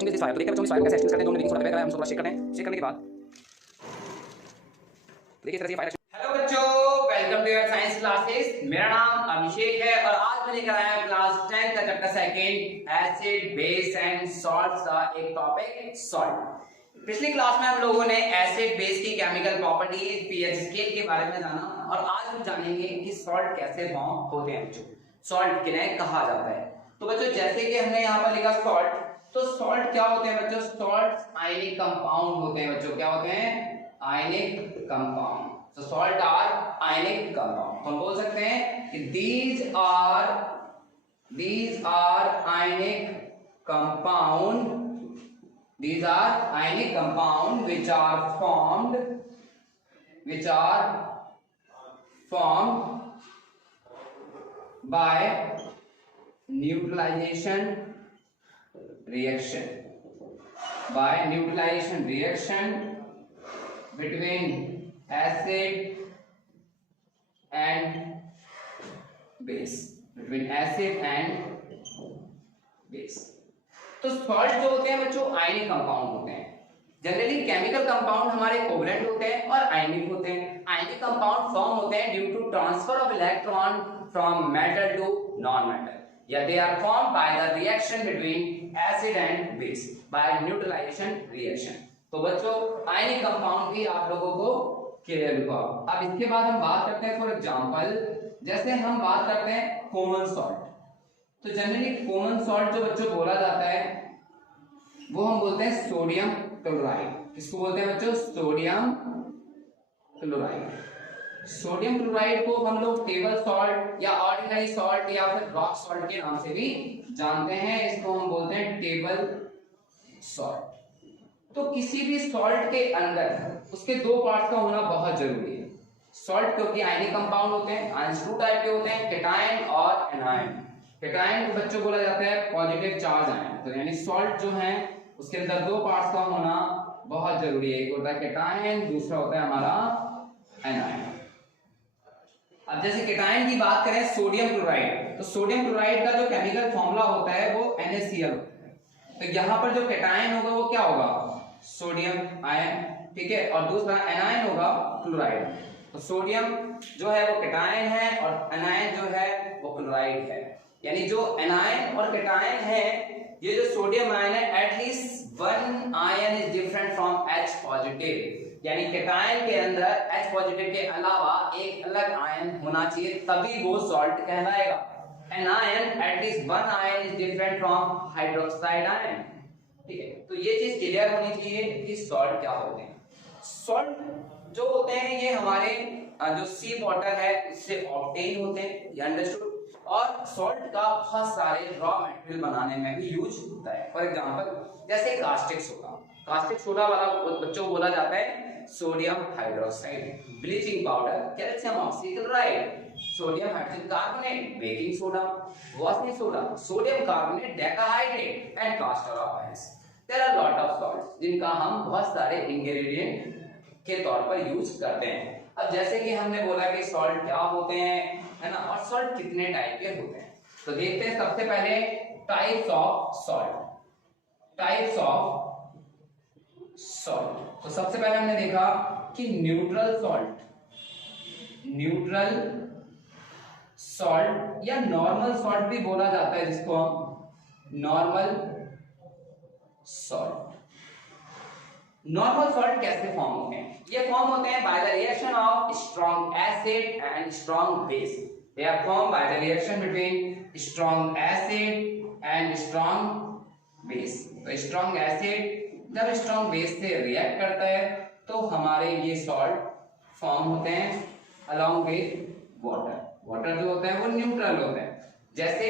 Extinguish this fire. तो देखते हैं बच्चों इस फायर को कैसे एक्सटिंग्विश करते हैं। जो हमने बेकिंग सोडा लगाया है, हम उसको थोड़ा शेक करते हैं। शेक करने के बाद देखिए इस तरह से फायर। हेलो बच्चों, welcome to your science classes. मेरा नाम अभिषेक है और आज मैं लेकर आया क्लास 10 का chapter second acid base and salts का एक टॉपिक सॉल्ट। पिछली क्लास में हम लोगों ने एसिड बेस की केमिकल प्रॉपर्टीज, पीएच स्केल के बारे में जाना और आज हम जानेंगे कि सॉल्ट कैसे फॉर्म होते हैं बच्चों, सॉल्ट किन्हें कहा जाता है। तो बच्चों जैसे कि हमने यहाँ पर लिखा सॉल्ट, तो सॉल्ट क्या होते हैं बच्चों? सॉल्ट आयनिक कंपाउंड होते हैं बच्चों। क्या होते हैं? Ionic compound. So salt are ionic compound. तो हम बोल सकते हैं कि these are ionic compound. These are ionic compound which are formed by neutralization reaction. By neutralization reaction between acid and base. Between acid and base. तो salt जो होते हैं बच्चों आयनिक कंपाउंड होते हैं। जनरली केमिकल कंपाउंड हमारे covalent होते हैं और आयनिक होते हैं। आयनिक कंपाउंड फॉर्म होते हैं due to transfer of electron from metal to non metal, या they are form by the reaction between acid and base by neutralisation reaction. तो बच्चों आयनिक कंपाउंड भी आप लोगों को क्लियर होगा। अब इसके बाद हम बात करते हैं फॉर एग्जांपल, जैसे हम बात करते हैं कॉमन सॉल्ट। तो जनरली कॉमन सॉल्ट जो बच्चों बोला जाता है वो हम बोलते हैं सोडियम क्लोराइड। किसको बोलते हैं बच्चों? Sodium chloride. सोडियम क्लोराइड को हम लोग टेबल सॉल्ट या ऑर्डिनरी सॉल्ट या फिर रॉक सॉल्ट के नाम से भी जानते हैं। इसको हम बोलते हैं टेबल सॉल्ट। तो किसी भी सॉल्ट के अंदर उसके दो पार्ट का होना बहुत जरूरी है। सॉल्ट क्योंकि आयनिक कंपाउंड होते हैं, आयंस टू टाइप के होते हैं, केटायन और एनायन। केटायन को बच्चों बोला जाता है पॉजिटिव चार्ज आयन। तो यानी सॉल्ट जो है उसके अंदर दो पार्ट्स का होना बहुत जरूरी है। एक होता है केटायन, दूसरा होता है हमारा एनायन। अब जैसे केटायन की बात करें सोडियम क्लोराइड, तो सोडियम क्लोराइड का जो केमिकल फॉर्मूला होता है वो NaCl होता है। तो यहाँ पर जो केटायन होगा वो क्या होगा? सोडियम आयन, ठीक है, और दूसरा एनायन होगा क्लोराइड। तो सोडियम जो है वो केटायन है और एनायन जो है वो क्लोराइड है। यानी जो एनायन और केटायन है, ये जो सोडियम आयन है, at least one ion is different from H positive. यानी केटायन के अंदर H पॉजिटिव के अलावा एक अलग आयन होना चाहिए, तभी वो सॉल्ट कहलाएगा। Anion at least one ion is different from hydroxide ion. ठीक है, तो ये चीज क्लियर होनी चाहिए कि सॉल्ट क्या होते हैं। सॉल्ट जो होते हैं ये हमारे जो सी वाटर है इससे ऑब्टेन होते हैं, ये अंडरस्टूड। और सॉल्ट का बहुत सारे रॉ मटेरियल बनाने में भी यूज होता है। फॉर एग्जांपल जैसे कास्टिक सोडा, कास्टिक सोडा वाला बच्चों को बोला जाता है sodium hydroxide. Bleaching powder calcium oxychloride, sodium hydrogen carbonate, baking soda, washing soda, sodium carbonate, decahydrate and castor of ions. There are lot of salts जिनका हम बहुत सारे इंग्रेडिएंट के तौर पर यूज करते हैं। अब जैसे कि हमने बोला कि सॉल्ट क्या होते हैं, है ना, और सॉल्ट कितने टाइप के होते हैं। तो देखते हैं सबसे पहले types of salt. Types of salt, तो सबसे पहले हमने देखा कि न्यूट्रल सॉल्ट, न्यूट्रल सॉल्ट या नॉर्मल सॉल्ट भी बोला जाता है, जिसको हम नॉर्मल सॉल्ट। नॉर्मल सॉल्ट कैसे फॉर्म होते हैं? ये फॉर्म होते हैं by the reaction of strong acid and strong base. They are form by the reaction between strong acid and strong base. तो स्ट्रॉन्ग एसिड जब स्ट्रॉन्ग बेस से react करता है तो हमारे ये सॉल्ट फॉर्म होते हैं अलॉन्ग विद वाटर। वाटर जो होता है वो न्यूट्रल होता है। जैसे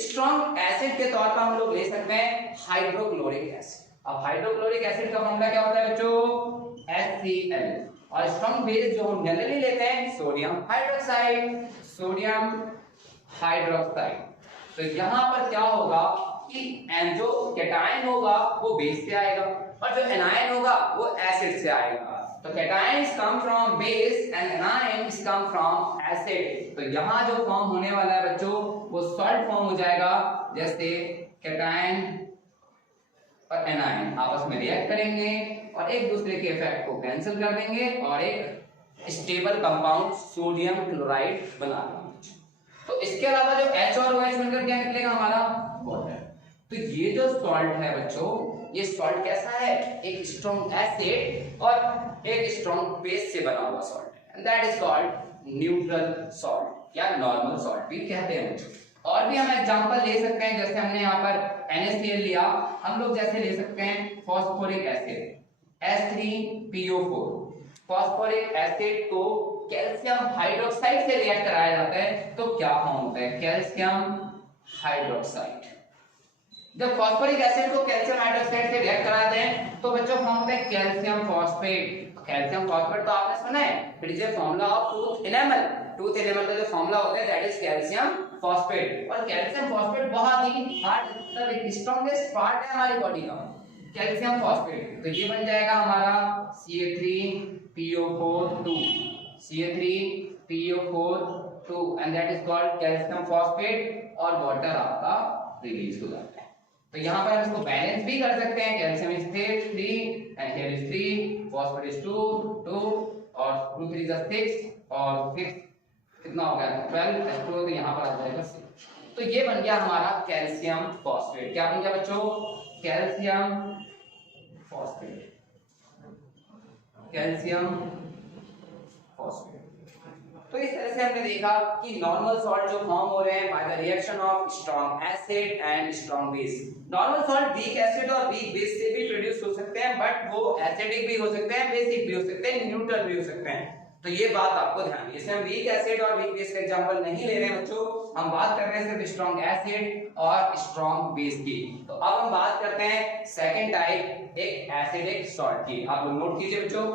स्ट्रॉन्ग एसिड के तौर पर हम लोग ले सकते हैं हाइड्रोक्लोरिक एसिड। अब हाइड्रोक्लोरिक एसिड का फॉर्मूला क्या होता है बच्चों? HCl। और स्ट्रॉन्ग बेस जो हम जनरली लेते हैं सोडियम हाइड्रोक्साइड, सोडियम हाइड्रोक्साइड। तो यहाँ पर क्या होगा कि जो केटायन होगा वो बेस से आएगा और जो एनायन होगा वो एसिड से आएगा। तो cations come from base and anions come from acid। तो यहाँ जो फॉर्म होने वाला है बच्चों वो सॉल्ट फॉर्म हो जाएगा, जैसे cation और एनायन आपस में रिएक्ट करेंगे और एक दूसरे के इफेक्ट को कैंसिल कर देंगे और एक स्टेबल कंपाउंड सोडियम क्लोराइड बना देंगे। तो इसके अलावा जो H और OH मिलकर क्या निकलेगा हमारा वाटर। तो ये जो सॉल्ट है बच्चों, ये सॉल्ट कैसा है, एक स्ट्रॉन्ग एसिड और एक स्ट्रॉन्ग बेस से बना हुआ सॉल्ट है, and that is called neutral salt या नॉर्मल सॉल्ट भी कहते हैं बच्चों। और भी हम एग्जांपल ले सकते हैं, जैसे हमने यहाँ पर NaCl लिया, हम लोग जैसे ले सकते हैं phosphoric acid H3PO4। Phosphoric acid को कैल्शियम हाइड्रोक्साइड से रिएक्ट कराया जाता है तो क्या फॉर्म होता है, कैल्शियम हाइड्रोक्साइड। जब फॉस्फोरिक एसिड को कैल्शियम हाइड्रोक्साइड से रिएक्ट कराते हैं तो बच्चों फॉर्म होता है कैल्शियम फॉस्फेट। कैल्शियम फॉस्फेट तो आपने सुना है, it is a formula of tooth enamel. Tooth enamel का जो फॉर्मूला होता है दैट इज कैल्शियम फॉस्फेट। और कैल्शियम फॉस्फेट बहुत ही हार्ड, मतलब एक स्ट्रॉन्गेस्ट पार्ट है हमारी बॉडी का, कैल्शियम फॉस्फेट। तो ये बन जाएगा हमारा CA3PO4 CA3PO4 and that is called calcium phosphate और वाटर आपका रिलीज हो जाता है। तो यहाँ पर हम इसको बैलेंस भी कर सकते हैं, calcium is 3 and here is 3, phosphate is 2 और 2 3 is 6 और 6 कितना हो गया 12 H2 तो यहाँ पर आ जाएगा 6। तो ये बन गया हमारा कैल्शियम फॉस्फेट। क्या बन गया बच्चों, कैल्शियम फॉस्फेट, कैल्शियम फॉस्फेट। तो इस तरह से हमने देखा कि नॉर्मल सॉल्ट जो फॉर्म हो रहे हैं by the reaction of strong acid and strong base. Normal salt weak acid और वीक बेस से भी प्रोड्यूस हो सकते हैं, बट वो एसिडिक भी हो सकते हैं, बेसिक भी हो सकते हैं, न्यूट्रल भी हो सकते हैं। तो ये बात आपको ध्यान है, इसमें हम वीक एसिड और वीक बेस का एग्जांपल नहीं ले रहे हैं बच्चों, हम बात कर रहे हैं सिर्फ स्ट्रॉन्ग एसिड और स्ट्रॉन्ग बेस की। तो अब हम बात करते हैं सेकंड टाइप, एक एसिडिक सॉल्ट की। आप लोग नोट कीजिए बच्चों।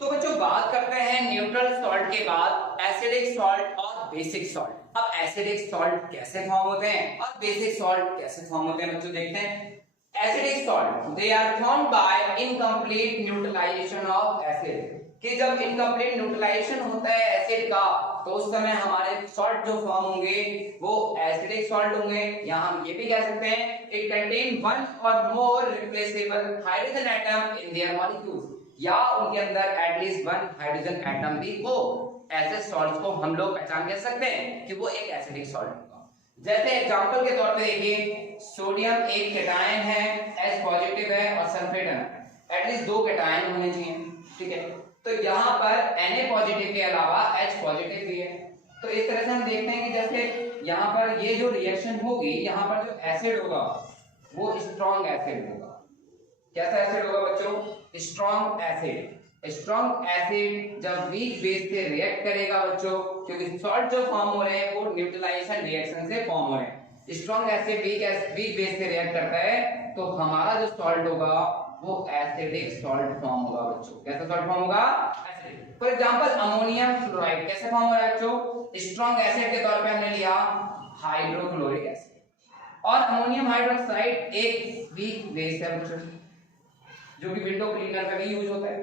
तो बच्चों बात करते हैं न्यूट्रल सॉल्ट के बाद एसिडिक सॉल्ट और बेसिक सॉल्ट। अब एसिडिक सॉल्ट कैसे फॉर्म होते हैं और बेसिक सॉल्ट कैसे फॉर्म होते हैं बच्चों देखते हैं। Acidic salt they are formed by incomplete neutralisation of acid. कि जब इनकम्प्लीट न्यूट्रलाइजेशन होता है एसिड का तो उस समय हमारे सॉल्ट जो फॉर्म होंगे वो एसिडिक सॉल्ट होंगे। यहाँ हम ये भी कह सकते हैं इट कंटेन वन और more replaceable hydrogen atom in their molecules, या उनके अंदर एटलीस्ट वन हाइड्रोजन एटम भी हो। ऐसे सॉल्ट्स को हम लोग पहचान कर सकते हैं कि वो एक एसिडिक सॉल्ट होगा। जैसे एग्जांपल के तौर पे देखिए, सोडियम एक कैटायन है, H पॉजिटिव है और सल्फेट है, एटलीस्ट 2 कैटायन होने चाहिए, ठीक है। तो यहाँ पर Na पॉजिटिव के अलावा H पॉजिटिव भी है। तो इस तरह से हम देखते हैं कि जैसे यहाँ पर ये जो रिएक्शन होगी, यहाँ पर जो एसिड होगा वो स्ट्रॉन्ग एसिड होगा। कैसा एसिड होगा बच्चों, स्ट्रॉन्ग एसिड। स्ट्रॉन्ग एसिड जब वीक बेस से रिएक्ट करेगा बच्चों, क्योंकि सॉल्ट जो फॉर्म हो रहे हैं वो न्यूट्रलाइजेशन रिएक्शन से फॉर्म हो रहे हैं। स्ट्रॉन्ग एसिड वीक बेस से रिएक्ट करता है तो हमारा जो सॉल्ट होगा वो एसिडिक सॉल्ट फॉर्म होगा बच्चों। कैसा सॉल्ट फॉर्म होगा, acidic. For example ammonium fluoride कैसे फॉर्म हो रहा है बच्चों, स्ट्रॉन्ग एसिड के तौर पे हमने लिया हाइड्रोक्लोरिक एसिड, और अमोनियम हाइड्रोक्साइड एक वीक बेस है बच्चों जो कि विंडो क्लीनर में भी यूज होता है।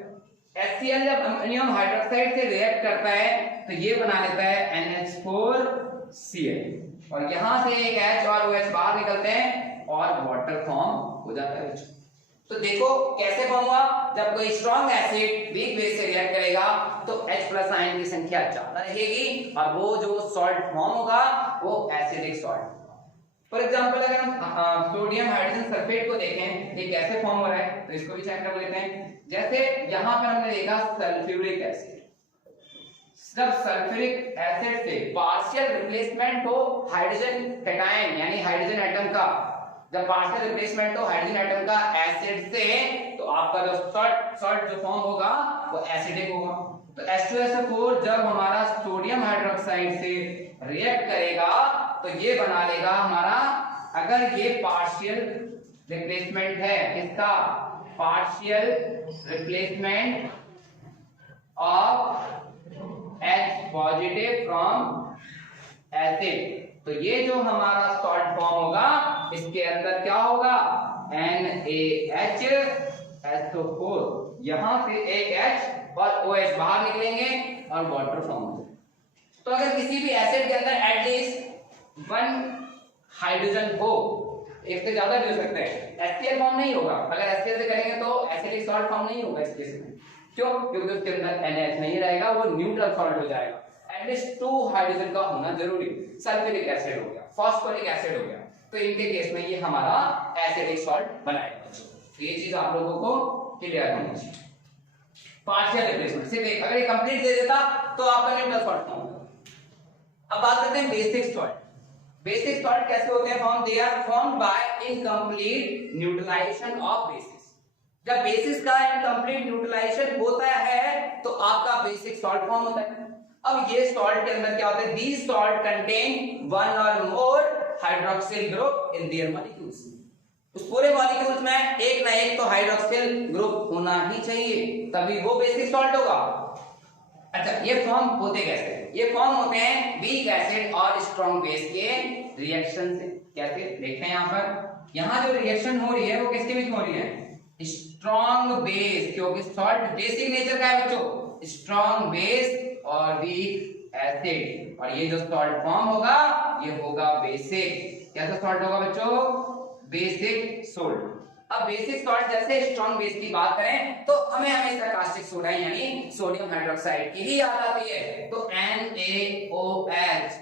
HCl जब अमोनियम हाइड्रोक्साइड से रिएक्ट करता है तो ये बना लेता है NH4Cl, और यहां से एक H और OH बाहर निकलते हैं और वाटर फॉर्म हो जाता है। तो देखो कैसे फॉर्म हुआ, जब कोई स्ट्रॉन्ग एसिड वीक बेस से रिएक्ट करेगा तो H+ आयन की संख्या ज्यादा रहेगी और वो जो सॉल्ट फॉर्म होगा वो एसिडिक सॉल्ट। फॉर एग्जांपल अगर हम सोडियम हाइड्रोजन सल्फेट को देखें ये कैसे फॉर्म हो रहा है तो इसको भी चेक कर लेते हैं। जैसे यहां पर हमने देखा सल्फ्यूरिक एसिड, जब सल्फ्यूरिक एसिड से पार्शियल रिप्लेसमेंट हो हाइड्रोजन कैटायन यानी हाइड्रोजन एटम का, जब पार्शियल रिप्लेसमेंट हो हाइड्रोजन एटम का एसिड से, तो आपका जो सॉल्ट जो फॉर्म होगा वो एसिडिक होगा। तो H2SO4 जब हमारा सोडियम हाइड्रोक्साइड से रिएक्ट करेगा तो ये बना लेगा हमारा, अगर ये पार्शियल रिप्लेसमेंट है, इसका partial replacement of H positive from acid, तो ये जो हमारा सॉल्ट फॉर्म होगा इसके अंदर क्या होगा NaHSO4, यहां से एक H और OH बाहर निकलेंगे और वाटर फॉर्म होगा। तो अगर किसी भी एसिड के अंदर एटलीस्ट 1 हाइड्रोजन हो, एक से ज्यादा भी हो सकते हैं, HCl फॉर्म नहीं होगा। अगर HCl से करेंगे तो एसिडिक सॉल्ट फॉर्म नहीं होगा इस केस में। क्यों? क्योंकि उसके अंदर NH नहीं रहेगा, वो न्यूट्रल सॉल्ट हो जाएगा। एटलीस्ट 2 हाइड्रोजन का होना जरूरी। सल्फ्यूरिक एसिड हो गया, फास्फोरिक एसिड हो गया, तो इनके केस में ये हमारा एसिडिक सॉल्ट बनाएगा। तो ये चीज आप लोगों को क्लियर होनी चाहिए। पार्शियल रिप्लेसमेंट सिर्फ एक, अगर ये कंप्लीट दे देता तो आपका न्यूट्रल सॉल्ट फॉर्म होगा। अब बात करते हैं बेसिक सॉल्ट। बेसिक सॉल्ट कैसे होते हैं form? They are formed by incomplete neutralisation of bases. जब बेसिस का इनकम्प्लीट न्यूट्रलाइजेशन होता है तो आपका बेसिक सॉल्ट फॉर्म होता है। अब ये सॉल्ट के अंदर क्या होता है? दीज सॉल्ट कंटेन 1 और more hydroxyl group in their molecules. उस पूरे मॉलिक्यूल्स में एक ना एक तो हाइड्रोक्सिल ग्रुप होना ही चाहिए, तभी वो बेसिक सॉल्ट होगा। अच्छा, ये फॉर्म होते कैसे? ये फॉर्म होते हैं वीक एसिड और स्ट्रॉन्ग बेस के रिएक्शन से। कैसे? देखते हैं यहाँ पर, यहाँ जो रिएक्शन हो रही है वो किसके बीच में हो रही है? स्ट्रॉन्ग बेस, क्योंकि सॉल्ट बेसिक नेचर का है बच्चों, स्ट्रॉन्ग बेस और वीक एसिड। और ये जो सॉल्ट फॉर्म होगा ये होगा बेसिक। कैसा सॉल्ट होगा बच्चों? Basic salt. अब बेसिक सॉल्ट जैसे स्ट्रॉन्ग बेस की बात करें तो हमें हमेशा कास्टिक सोडा यानी सोडियम हाइड्रोक्साइड की ही याद आती है। तो NaOH,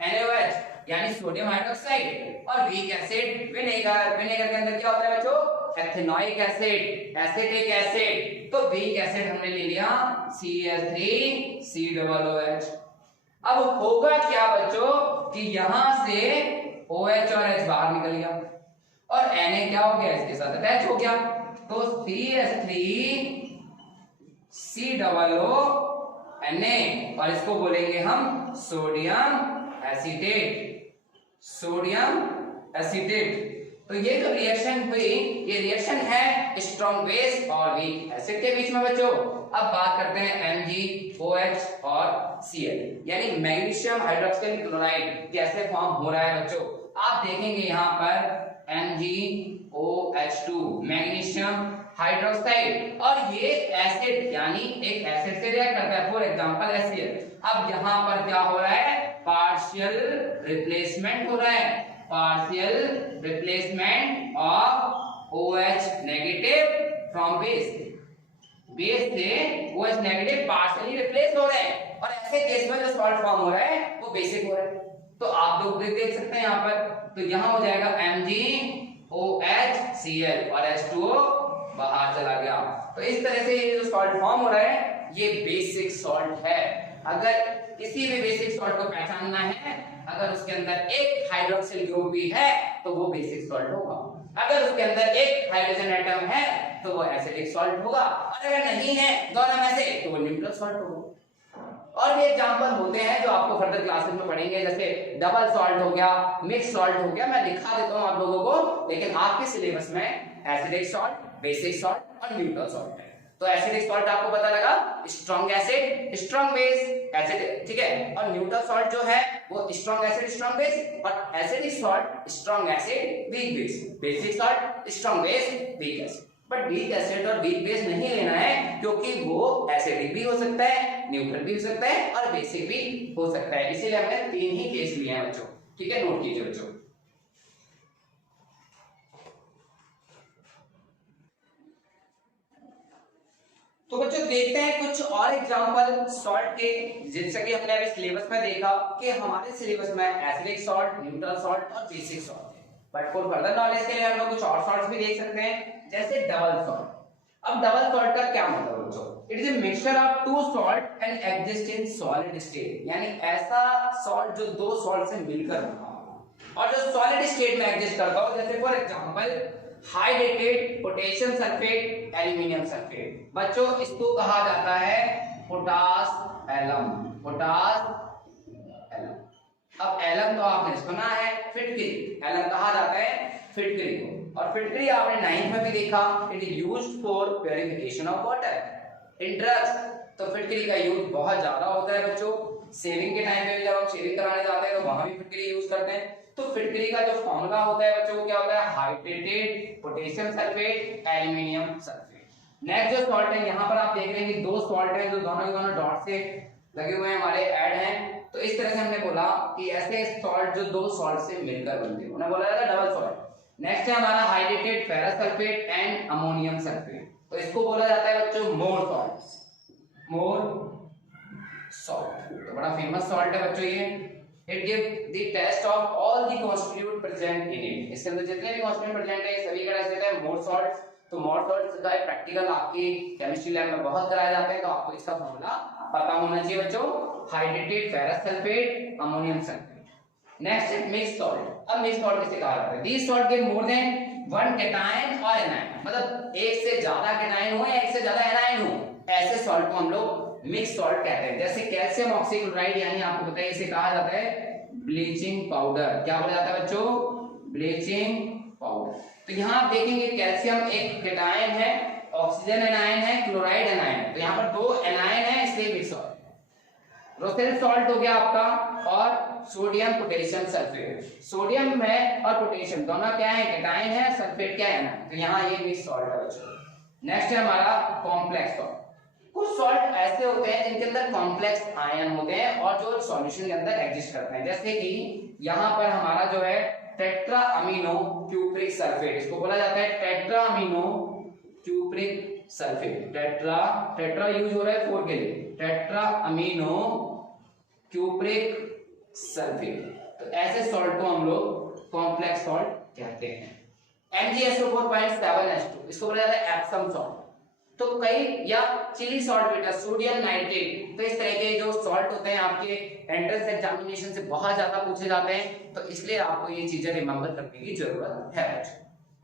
NaOH यानी सोडियम हाइड्रोक्साइड। और वीक एसिड विनेगर, विनेगर के अंदर क्या होता है बच्चों? Ethanoic acid, acetic acid. तो वीक एसिड हमने ले लिया CH3COOH। अब होगा क्या बच्चों कि यहां से OH और H बाहर निकल गया और Na क्या हो गया? इसके साथ अटैच हो गया, तो CH3COONA और इसको बोलेंगे हम सोडियम एसीटेट। Sodium acetate. तो ये जो रिएक्शन हुई, ये रिएक्शन है स्ट्रॉन्ग बेस और वीक एसिड के बीच में बच्चों। अब बात करते हैं MgOH और Cl यानी मैग्नीशियम हाइड्रोक्सिल क्लोराइड कैसे फॉर्म हो रहा है बच्चों। आप देखेंगे यहाँ पर MgOH2 मैग्नीशियम हाइड्रोक्साइड, और ये एसिड यानी एक एसिड से रिएक्ट करता है, फॉर एग्जांपल HCl। अब यहाँ पर क्या हो रहा है? पार्शियल रिप्लेसमेंट हो रहा है, partial replacement of OH negative from base. Base से OH नेगेटिव पार्शियली रिप्लेस हो रहे हैं, और ऐसे केस में जो सॉल्ट फॉर्म हो रहा है वो बेसिक हो रहा है। तो आप लोग देख सकते हैं यहाँ पर, तो यहाँ हो जाएगा MgOHCl और H2O बाहर चला गया। तो इस तरह से ये जो सॉल्ट फॉर्म हो रहा है ये बेसिक सॉल्ट है। अगर किसी भी बेसिक सॉल्ट को पहचानना है, अगर उसके अंदर एक हाइड्रोक्सिल ग्रुप भी है तो वो बेसिक सॉल्ट होगा, अगर उसके अंदर एक हाइड्रोजन एटम है तो वो एसिडिक सॉल्ट होगा, और अगर नहीं है दोनों में से तो वो न्यूट्रल सॉल्ट होगा। और भी एग्जांपल होते हैं जो आपको फर्दर क्लासेस में पढ़ेंगे, जैसे डबल सॉल्ट हो गया, मिक्स सॉल्ट हो गया, मैं दिखा देता हूं आप लोगों को, लेकिन आपके सिलेबस में एसिडिक सॉल्ट, बेसिक सॉल्ट और न्यूट्रल सॉल्ट है। तो एसिडिक सॉल्ट आपको पता लगा, strong acid, strong base, acid, ठीक है। और न्यूट्रल सॉल्ट जो है वो स्ट्रॉन्ग एसिड, स्ट्रॉन्ग बेस, और acidic salt strong acid, weak base, basic salt strong base, weak acid. But weak acid और वीक बेस नहीं लेना है, क्योंकि वो एसिडिक भी हो सकता है, न्यूट्रल भी हो सकता है और बेसिक भी हो सकता है। इसीलिए हमने 3 ही केस लिए हैं बच्चों, ठीक है, नोट कीजिए बच्चों। तो बच्चों देखते हैं कुछ और एग्जांपल सॉल्ट के, जैसे कि हमने अभी सिलेबस में देखा कि हमारे सिलेबस में एसिडिक सॉल्ट, न्यूट्रल सॉल्ट और बेसिक सॉल्ट है। बट फॉर फर्दर नॉलेज के लिए हम लोग कुछ और सॉल्ट्स भी देख सकते हैं, जैसे डबल सॉल्ट। अब डबल सॉल्ट का क्या मतलब है बच्चों? It is a mixture of 2 salt and exist in solid state, यानी ऐसा सॉल्ट जो 2 सॉल्ट से मिलकर बना हो और जो सॉलिड स्टेट में एग्जिस्ट करता हो। जैसे for example hydrated potassium sulphate, aluminium sulphate. बच्चों इसको कहा जाता है पोटास एलम, पोटास एलम। अब एलम तो आपने सुना है, फिटकरी, एलम कहा जाता है फिटकरी को, और फिटकरी आपने 9th में भी देखा, it is used for purification of water in drugs. तो फिटकरी का यूज बहुत ज्यादा होता है बच्चों, सेविंग के टाइम पे भी जब हम शेविंग कराने जाते हैं तो वहां भी फिटकरी यूज करते हैं। तो फिटकरी का जो फॉर्मूला होता है बच्चों वो क्या होता है? Hydrated potassium sulphate, aluminium sulphate. Next जो सॉल्ट है, यहाँ पर आप देख रहे हैं कि 2 सॉल्ट हैं जो दोनों के दोनों डॉट से लगे हुए हैं हमारे ऐड हैं। तो इस तरह से हमने बोला कि ऐसे सॉल्ट जो दो सॉल्ट से मिलकर बनते हैं उन्हें बोला जाता है डबल सॉल्ट। नेक्स्ट है हमारा hydrated ferrous sulphate and ammonium sulphate, तो इसको बोला जाता है बच्चों मोर सॉल्ट। मोर सॉल्ट तो बड़ा फेमस सॉल्ट है बच्चों ये। It give the taste of all the constitute present in it, इसके अंदर जितने भी कॉन्स्टिट्यूट प्रेजेंट है सभी का टेस्ट देता है मोर सॉल्ट। तो मोर सॉल्ट का प्रैक्टिकल आपके केमिस्ट्री लैब में बहुत कराए जाते हैं, तो आपको इसका फॉर्मूला पता होना चाहिए बच्चों, hydrated ferrous sulphate ammonium sulphate. Next है मिक्स सॉल्ट। अब मिक्स सॉल्ट किसे कहा जाता है? These salt give more than one cation और एनायन, मतलब एक से ज्यादा कैटायन हो या एक से ज्यादा एनायन हो, ऐसे सॉल्ट को हम लोग मिक्स सॉल्ट कहते हैं। जैसे कैल्शियम ऑक्सीक्लोराइड, यानी आपको पता है इसे कहा जाता है ब्लीचिंग पाउडर। क्या बोला जाता है बच्चों? Bleaching powder. तो यहाँ आप देखेंगे कैल्शियम एक कैटायन है, ऑक्सीजन एनायन है, क्लोराइड एनायन, तो यहाँ पर दो एनायन है इसलिए मिक्स सॉल्ट। रोसेल सॉल्ट हो गया आपका, और सोडियम पोटेशियम सल्फेट। सोडियम है और पोटेशियम दोनों क्या है? कैटायन है, सल्फेट क्या है ना, तो यहाँ ये मिक्स सॉल्ट है बच्चों। नेक्स्ट है हमारा कॉम्प्लेक्स सॉल्ट। कुछ सॉल्ट ऐसे होते हैं जिनके अंदर कॉम्प्लेक्स आयन होते हैं और जो सॉल्यूशन के अंदर एग्जिस्ट करते हैं, जैसे कि यहाँ पर हमारा जो है टेट्रा अमीनो क्यूप्रिक सल्फेट, इसको बोला जाता है tetra amino cupric sulphate. Tetra use हो रहा है 4 के लिए, टेट्रा अमीनो क्यूप्रिक सल्फेट। तो ऐसे सॉल्ट को हम लोग कॉम्प्लेक्स सॉल्ट कहते हैं। MgSO4.7H2 इसको बोला जाता है एप्सम सॉल्ट। तो कई या चिली सॉल्ट बेटा, सोडियम नाइट्रेट, तो इस तरह के जो सॉल्ट होते हैं आपके एंट्रेंस एग्जामिनेशन से बहुत ज्यादा पूछे जाते हैं, तो इसलिए आपको ये चीजें रिमेंबर करने की जरूरत है।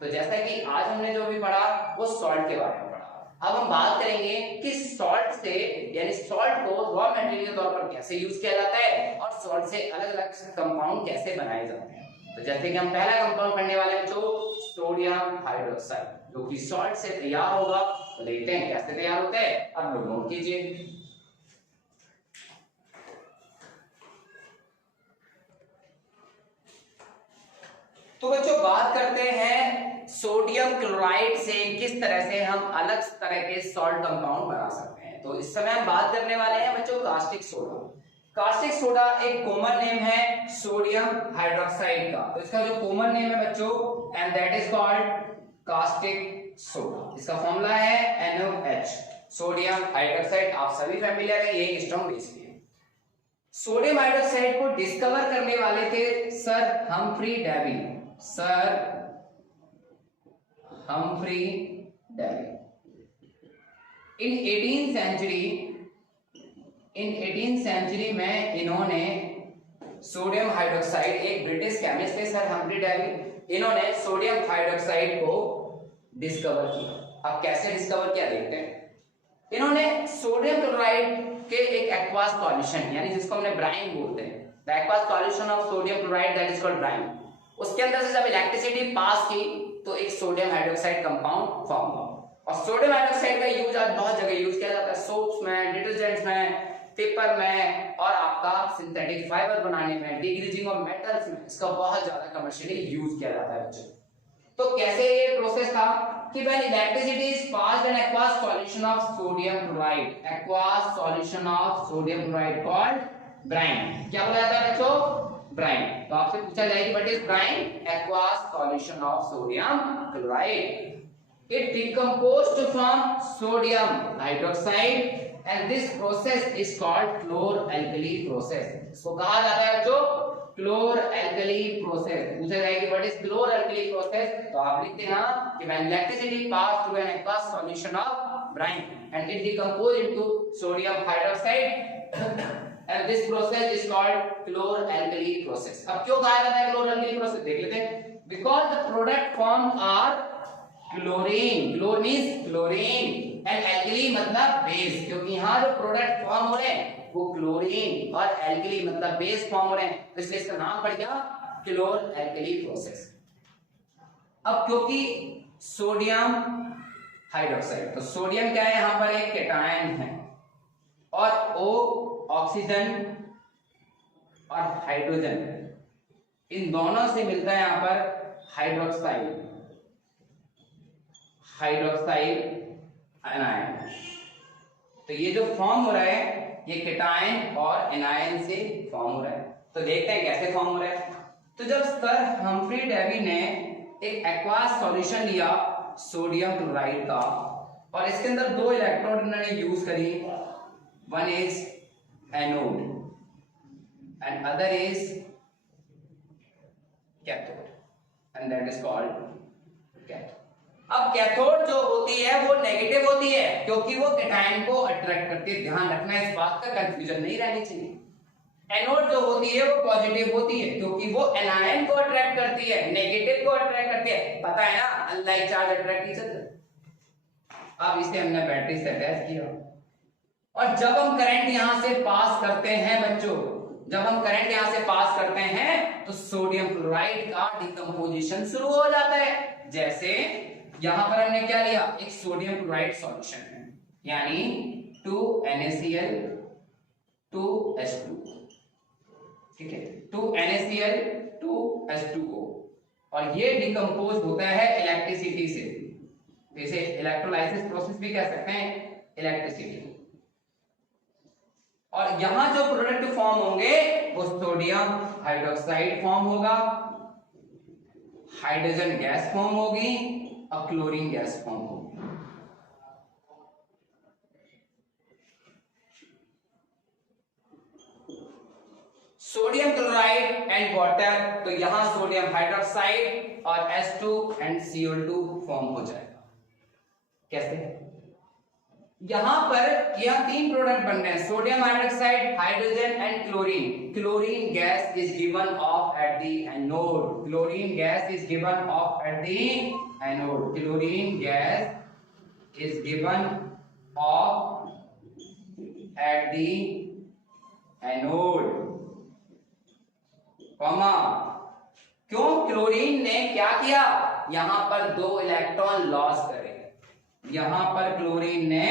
तो जैसा कि आज हमने जो भी पढ़ा वो सॉल्ट के बारे में पढ़ा। अब हम बात करेंगे कि सॉल्ट से, यानी सॉल्ट को रॉ मटेरियल के तौर पर कैसे यूज किया जाता है और सॉल्ट से अलग अलग कंपाउंड कैसे बनाए जाते हैं। तो जैसे कि हम पहला कंपाउंड पढ़ने वाले हैं जो सोडियम हाइड्रोक्साइड, जो कि सॉल्ट से तैयार होगा। तो देखते हैं कैसे तैयार होता है, अब लोग नोट कीजिए। तो बच्चों बात करते हैं सोडियम क्लोराइड से किस तरह से हम अलग तरह के सॉल्ट कंपाउंड बना सकते हैं। तो इस समय हम बात करने वाले हैं बच्चों कास्टिक सोडा। कास्टिक सोडा एक कॉमन नेम है सोडियम हाइड्रोक्साइड का, तो इसका जो कॉमन नेम है बच्चों and that is called caustic soda. इसका फॉर्मूला है NaOH, सोडियम हाइड्रोक्साइड। आप सभी फैमिलियर है, ये एक स्ट्रॉन्ग बेस है। सोडियम हाइड्रोक्साइड को डिस्कवर करने वाले थे sir Humphry Davy. Sir Humphry Davy in 18th century में इन्होंने सोडियम हाइड्रोक्साइड, एक ब्रिटिश केमिस्ट थे सर हम्फ्री डेवी, इन्होंने सोडियम हाइड्रोक्साइड को डिस्कवर किया। अब कैसे डिस्कवर किया देखते हैं। इन्होंने सोडियम क्लोराइड के एक एक्वास सॉल्यूशन, यानी जिसको हमने ब्राइन बोलते हैं, the aqueous solution of sodium chloride that is called brine, उसके अंदर से जब इलेक्ट्रिसिटी पास की तो एक सोडियम हाइड्रोक्साइड कंपाउंड फॉर्म हुआ। और सोडियम हाइड्रोक्साइड का यूज आज बहुत जगह यूज किया जाता है, सोप्स में, डिटर्जेंट्स में, पेपर में, और आपका सिंथेटिक फाइबर बनाने में, डिग्रीजिंग ऑफ मेटल्स में इसका बहुत ज्यादा कमर्शियली यूज किया जाता है बच्चों। तो कैसे ये प्रोसेस था कि when electricity is passed in aqueous solution of sodium chloride, aqueous solution of sodium chloride called brine, क्या बोला जाता है बच्चों? brine। तो आपसे पूछा जाए कि what is brine? aqueous solution of sodium chloride, it decomposed from sodium hydroxide and this process is called chlor-alkali process। इसको कहा जाता है बच्चों क्लोर-alkali process। पूछा जाए कि what is chlor-alkali process, तो आप लिखते हैं कि when electricity passed through an aqueous solution of brine and it decomposed into sodium hydroxide and this process is called chlor-alkali process। अब क्यों कहा जाता है chlor-alkali process देख लेते हैं। because the product formed are chlorine, chlor means chlorine and alkali मतलब base, क्योंकि यहाँ जो प्रोडक्ट फॉर्म हो रहे हैं वो क्लोरीन और एल्कली मतलब बेस फॉर्म हो रहे हैं, तो इसलिए इसका नाम पड़ गया क्लोर एल्कली प्रोसेस। अब क्योंकि सोडियम हाइड्रोक्साइड, तो सोडियम क्या है यहाँ पर एक कैटायन है और O ऑक्सीजन और हाइड्रोजन, इन दोनों से मिलता है यहाँ पर हाइड्रोक्साइड आयन। तो ये जो फॉर्म हो रहा है ये केटायन और एनायन से फॉर्म हो रहा है। तो देखते हैं कैसे फॉर्म हो रहा है। तो जब सर हम्फ्री डेवी ने एक एक्वास सॉल्यूशन लिया सोडियम क्लोराइड का और इसके अंदर 2 इलेक्ट्रोड इन्होंने यूज करी, one is anode and other is cathode and that is called cathode. अब कैथोड जो होती है वो नेगेटिव होती है क्योंकि वो केटायन को अट्रैक्ट करती है, ध्यान रखना इस बात का, कंफ्यूजन नहीं रहनी चाहिए। एनोड जो होती है वो पॉजिटिव होती है क्योंकि वो एनायन को अट्रैक्ट करती है, नेगेटिव को अट्रैक्ट करती है, पता है ना, unlike charge attract each other. अब इसे हमने बैटरी से अटैच किया और जब हम करंट यहां से पास करते हैं बच्चों, जब हम करंट यहां से पास करते हैं तो सोडियम क्लोराइड का डिकम्पोजिशन शुरू हो जाता है। जैसे यहां पर हमने क्या लिया, एक सोडियम क्लोराइड सॉल्यूशन है, यानी 2NaCl 2H2, ठीक है, 2NaCl 2H2O, और ये डिकम्पोज होता है इलेक्ट्रिसिटी से, इसे इलेक्ट्रोलाइसिस प्रोसेस भी कह सकते हैं, इलेक्ट्रिसिटी। और यहां जो प्रोडक्ट फॉर्म होंगे वो सोडियम हाइड्रोक्साइड फॉर्म होगा, हाइड्रोजन गैस फॉर्म होगी और क्लोरीन गैस फॉर्म होगी। सोडियम क्लोराइड एंड वाटर, तो यहां सोडियम हाइड्रोक्साइड और H2 एंड Cl2 फॉर्म हो जाएगा। कैसे? यहां पर यह 3 प्रोडक्ट बन रहे हैं, sodium hydroxide, hydrogen and chlorine. Chlorine gas is given of at the anode, chlorine gas is given of at the anode, chlorine gas is given of at the anode, comma, क्यों? Chlorine ने क्या किया, यहां पर 2 electron loss करे, यहां पर chlorine ने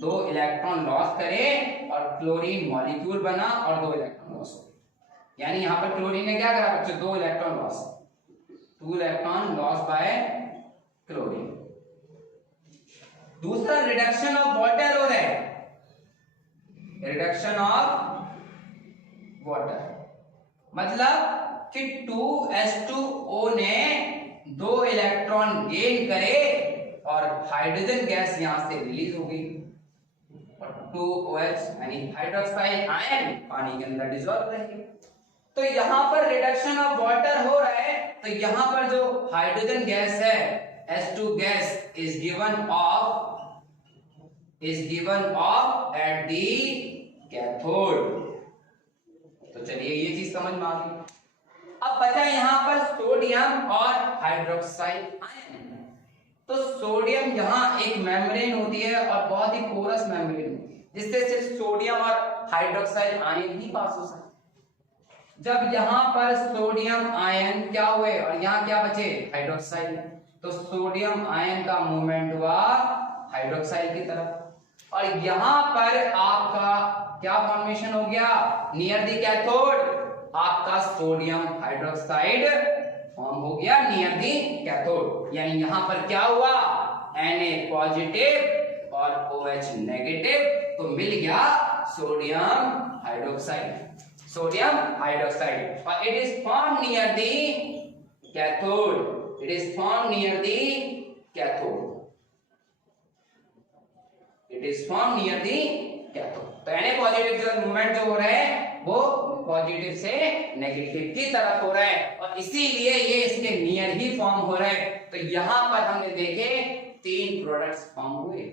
2 इलेक्ट्रॉन लॉस करे और क्लोरीन मॉलिक्यूल बना और 2 इलेक्ट्रॉन लॉस हो। यानी यहां पर क्लोरीन ने क्या करा बच्चों, 2 electron loss, 2 electron loss by chlorine. दूसरा रिडक्शन ऑफ वाटर हो रहा है, रिडक्शन ऑफ वाटर, मतलब कि 2H2O ने 2 इलेक्ट्रॉन गेन करे और हाइड्रोजन गैस यहां से रिलीज हो गई और 2OH यानी हाइड्रोक्साइड आयन पानी के अंदर डिसॉल्व रहेंगे। तो यहां पर रिडक्शन ऑफ वाटर हो रहा है, तो यहां पर जो हाइड्रोजन गैस है H2 gas is given of at the cathode. तो चलिए ये चीज समझ में आ गई। अब बचा यहां पर सोडियम और हाइड्रोक्साइड आयन। तो सोडियम यहां एक मेम्ब्रेन होती है और बहुत ही पोरस मेम्ब्रेन होती है जिससे सिर्फ सोडियम और हाइड्रोक्साइड आयन ही पास हो सकते। जब यहां पर सोडियम आयन क्या हुए और यहां क्या बचे, हाइड्रोक्साइड, तो सोडियम आयन का मूवमेंट हुआ हाइड्रोक्साइड की तरफ और यहां पर आपका क्या फॉर्मेशन हो गया, नियर द कैथोड आपका सोडियम हाइड्रोक्साइड फॉर्म हो गया नियर दी कैथोड। यानी यहां पर क्या हुआ, Na पॉजिटिव और OH नेगेटिव, तो मिल गया सोडियम हाइड्रोक्साइड, सोडियम हाइड्रोक्साइड, और it is form near the cathode, it is form near the cathode, it is form near the cathode. तो Na पॉजिटिव जो मूवमेंट जो हो रहा है वो पॉजिटिव से नेगेटिव की तरफ हो रहा है और इसीलिए ये इसके नियर ही फॉर्म हो रहा है। तो यहां पर हमने देखे 3 प्रोडक्ट्स फॉर्म हुए,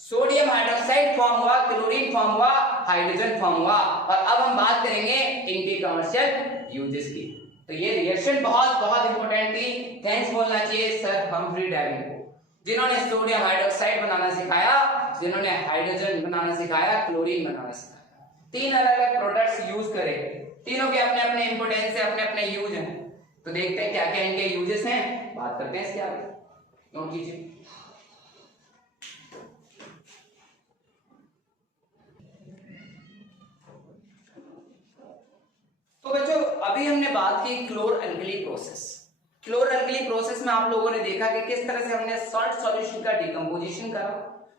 सोडियम हाइड्रोक्साइड फॉर्म हुआ, क्लोरीन फॉर्म हुआ, हाइड्रोजन फॉर्म हुआ। और अब हम बात करेंगे इनके कमर्शियल यूजेस की। तो ये रिएक्शन बहुत बहुत इंपॉर्टेंट थी, थैंक्स बोलना चाहिए सर हम्फ्री डेवी को जिन्होंने सोडियम हाइड्रोक्साइड बनाना सिखाया, जिन्होंने हाइड्रोजन बनाना सिखाया, क्लोरीन बनाना सिखाया। 3 अलग-अलग प्रोडक्ट्स यूज करे, तीनों के अपने अपने इंपोर्टेंस है, अपने अपने यूज हैं। तो देखते हैं क्या क्या इनके यूजेस हैं, बात करते हैं इसके आगे। नोट कीजिए। तो बच्चों अभी हमने बात की क्लोर अल्कली प्रोसेस। क्लोर अल्कली प्रोसेस में आप लोगों ने देखा कि किस तरह से हमने सॉल्ट सॉल्यूशन का डिकम्पोजिशन करा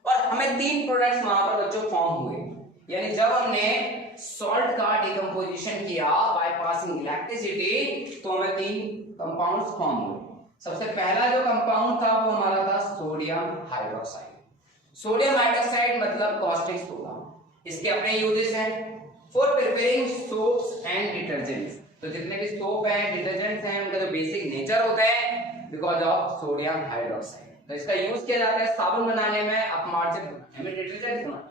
और हमें 3 प्रोडक्ट्स वहां पर बच्चों फॉर्म हुए। यानी जब हमने सॉल्ट का डिकम्पोजिशन किया बाय पासिंग इलेक्ट्रिसिटी तो हमें 3 कंपाउंड्स फॉर्म हुए। सबसे पहला जो कंपाउंड था वो हमारा था सोडियम हाइड्रोक्साइड। सोडियम हाइड्रोक्साइड मतलब कॉस्टिक सोडा। इसके अपने यूजेस हैं for preparing soaps and detergents. तो जितने भी सोप हैं डिटर्जेंट्स हैं उनका जो बेसिक नेचर होता है बिकॉज ऑफ सोडियम हाइड्रोक्साइड। तो इसका यूज किया जाता है साबुन बनाने में, अपमार्जन बनाने में, डिटर्जेंट बनाने में।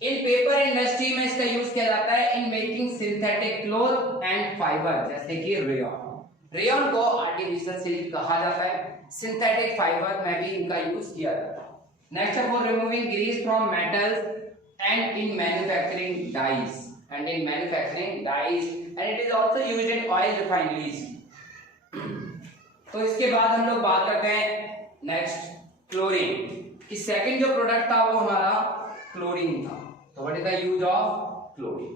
इन पेपर इंडस्ट्री में इसका यूज किया जाता है in making synthetic cloth and fibre, जैसे कि रेयन। रेयन को आर्टिफिशियल सिल्क कहा जाता है, सिंथेटिक फाइबर में भी इनका यूज किया जाता है। नेक्स्ट है for removing grease from metals and in manufacturing dyes and it is also used in oil refineries। तो इसके बाद हम लोग बात करते हैं नेक्स्ट क्लोरीन कि सेकंड जो प्रोडक्ट था वो हमारा क्लोरीन था। तो what is the use of chlorine?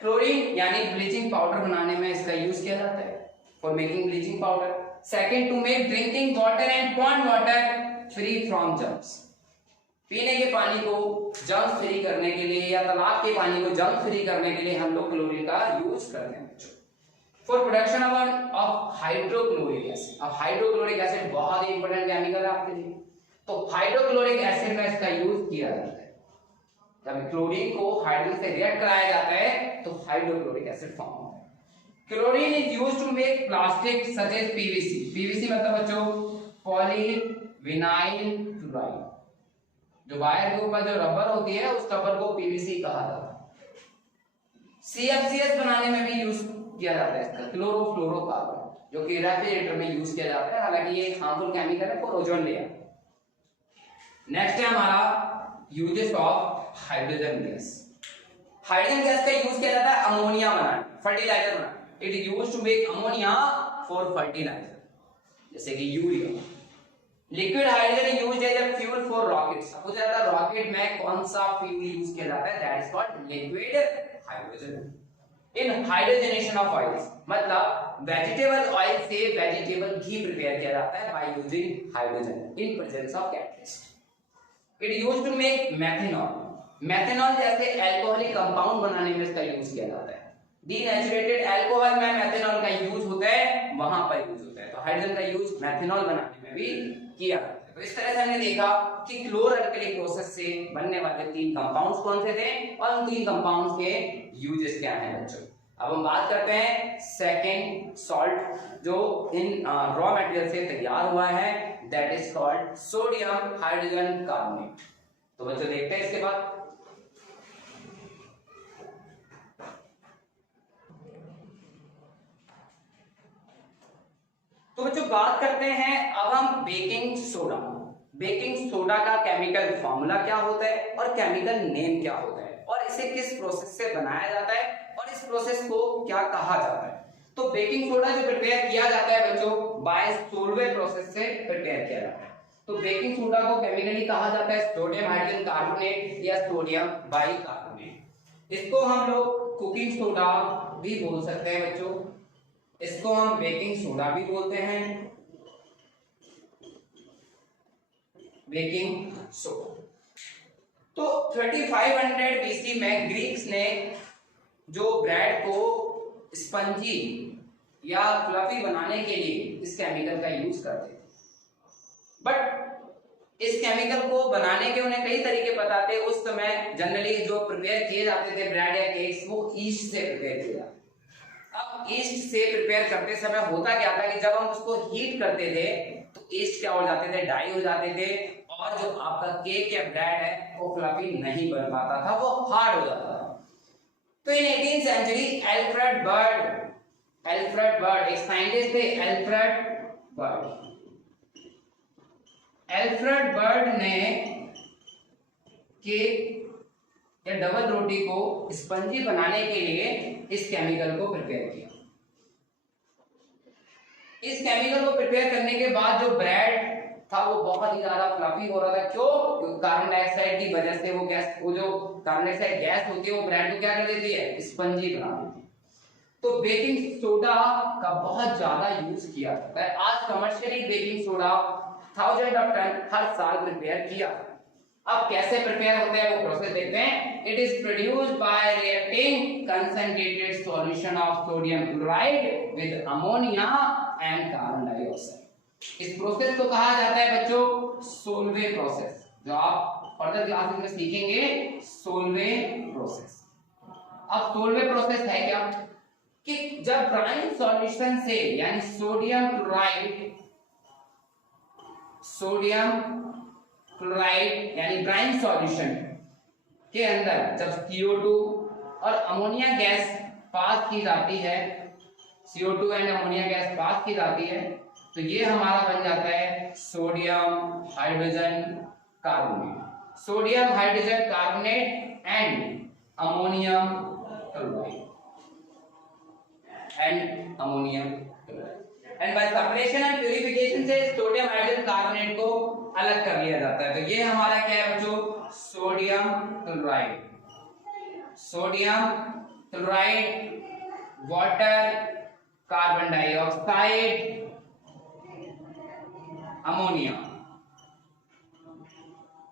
Chlorine यानी ब्लीचिंग पाउडर बनाने में इसका यूज किया जाता है for making bleaching powder. Second to make drinking water and pond water free from germs. पीने के पानी को जर्म फ्री करने के लिए या तालाब के पानी को जर्म फ्री करने के लिए हम लोग क्लोरीन का यूज करते हैं for production of hydrochloric acid. अब हाइड्रोक्लोरिक एसिड बहुत ही इंपॉर्टेंट केमिकल है आपके लिए। तो हाइड्रोक्लोरिक एसिड में इसका यूज किया जाता है। जब क्लोरीन को हाइड्रोजन से रिएक्ट कराया जाता है तो हाइड्रोक्लोरिक एसिड फॉर्म होता है। Chlorine is used to make plastic such as PVC. PVC मतलब बच्चों पॉलीविनाइल क्लोराइड। जो वायर के ऊपर जो रबर होती है उस रबर को पीवीसी कहा जाता है। CFCS बनाने में भी यूज किया जाता है इसका, क्लोरोफ्लोरोकार्बन, जो कि रेफ्रिजरेटर में यूज किया जाता है। हालांकि ये हार्मफुल केमिकल है फॉर ओजोन लेयर। नेक्स्ट है हमारा uses of hydrogen gas. Hydrogen gas का यूज किया जाता है अमोनिया बनाने, फर्टिलाइजर बनाने। It is used to make ammonia for fertiliser, जैसे कि urea. Liquid hydrogen used as a fuel for rockets. Suppose that rocket में कौन सा फ्यूल यूज किया जाता है? That is called liquid hydrogen. In hydrogenation of oils मतलब vegetable oil से वेजिटेबल घी प्रिपेयर किया जाता है by using hydrogen in presence of catalyst. It used to make methanol. Methanol जैसे अल्कोहलिक कंपाउंड बनाने में इसका यूज किया जाता है। डीनेचुरेटेड अल्कोहल में मेथनॉल का यूज होता है, वहां पर यूज होता है। तो हाइड्रोजन का यूज मेथनॉल बनाने में भी किया जाता है। तो इस तरह से हमने देखा कि क्लोरअल्कली प्रोसेस से बनने वाले 3 कंपाउंड्स कौन से थे और उन 3 कंपाउंड्स के यूजेस क्या हैं बच्चों। अब हम बात करते हैं सेकेंड सॉल्ट जो इन रॉ मटेरियल से तैयार हुआ है, that is called sodium hydrogen carbonate. तो बच्चों देखते हैं इसके बाद। तो बच्चों बात करते हैं अब हम बेकिंग सोडा। बेकिंग सोडा का केमिकल फॉर्मूला क्या होता है और केमिकल नेम क्या होता है और इसे किस प्रोसेस से बनाया जाता है और इस प्रोसेस को क्या कहा जाता है। तो बेकिंग सोडा जो प्रिपेयर किया जाता है बच्चों बाय सोलवे प्रोसेस से प्रिपेयर किया जाता है। तो बेकिंग सोडा को केमिकली कहा जाता है सोडियम हाइड्रोजन कार्बोनेट या सोडियम बाइकार्बोनेट। इसको हम लोग कुकिंग सोडा भी बोल सकते हैं बच्चों। इसको हम बेकिंग सोडा भी बोलते हैं, बेकिंग सोडा। तो 3500 BC में ग्रीक्स ने जो ब्रेड को स्पंजी या फ्लफी बनाने के लिए इस केमिकल का यूज करते थे। बट इस केमिकल को बनाने के उन्हें कई तरीके पता थे। उस समय जनरली जो प्रिपेयर किए जाते थे ब्रेड या केक्स वो ईस्ट से प्रिपेयर किए जाते। अब ईस्ट से प्रिपेयर करते समय होता क्या था कि जब हम उसको हीट करते थे तो ईस्ट क्या हो जाते थे, डाई हो जाते थे और जो आपका केक या ब्रेड है वो फ्लफी नहीं बन पाता था, वो हार्ड हो जाता था। तो इन 18th सेंचुरी एल्फ्रेड बर्ड एक साइंटिस्ट थे, एल्फ्रेड बर्ड ने केक या डबल रोटी को स्पंजी बनाने के लिए इस केमिकल को प्रिपेयर किया। इस केमिकल को प्रिपेयर करने के बाद जो ब्रेड था वो बहुत ही ज्यादा फ्लफी हो रहा था। क्यों? क्योंकि कार्बन डाइऑक्साइड की वजह से वो जो कार्बन डाइऑक्साइड गैस होती है वो ब्रेड को क्या कर देती है, स्पंजी बना देती है। तो बेकिंग सोडा का बहुत ज्यादा यूज किया जाता है। आज commercially baking soda 1000 of ton हर साल प्रिपेयर किया। अब कैसे प्रिपेयर होते हैं वो प्रोसेस देखते हैं। It is produced by reacting concentrated solution of sodium chloride with ammonia and carbon dioxide. इस प्रोसेस को कहा जाता है बच्चों सोलवे प्रोसेस, जो आप फर्दर क्लासेस में सीखेंगे सोलवे प्रोसेस। अब सोलवे प्रोसेस है क्या कि जब ब्राइन सॉल्यूशन से यानी सोडियम क्लोराइड यानी ब्राइन सॉल्यूशन के अंदर जब CO2 और अमोनिया गैस पास की जाती है, CO2 and ammonia gas pass की जाती है, तो ये हमारा बन जाता है sodium hydrogen carbonate, sodium hydrogen carbonate and ammonium chloride and bye separation and purification से सोडियम हाइड्रोजन कार्बोनेट को अलग कर लिया जाता है। तो ये हमारा क्या है बच्चों sodium chloride, water, carbon dioxide, ammonia,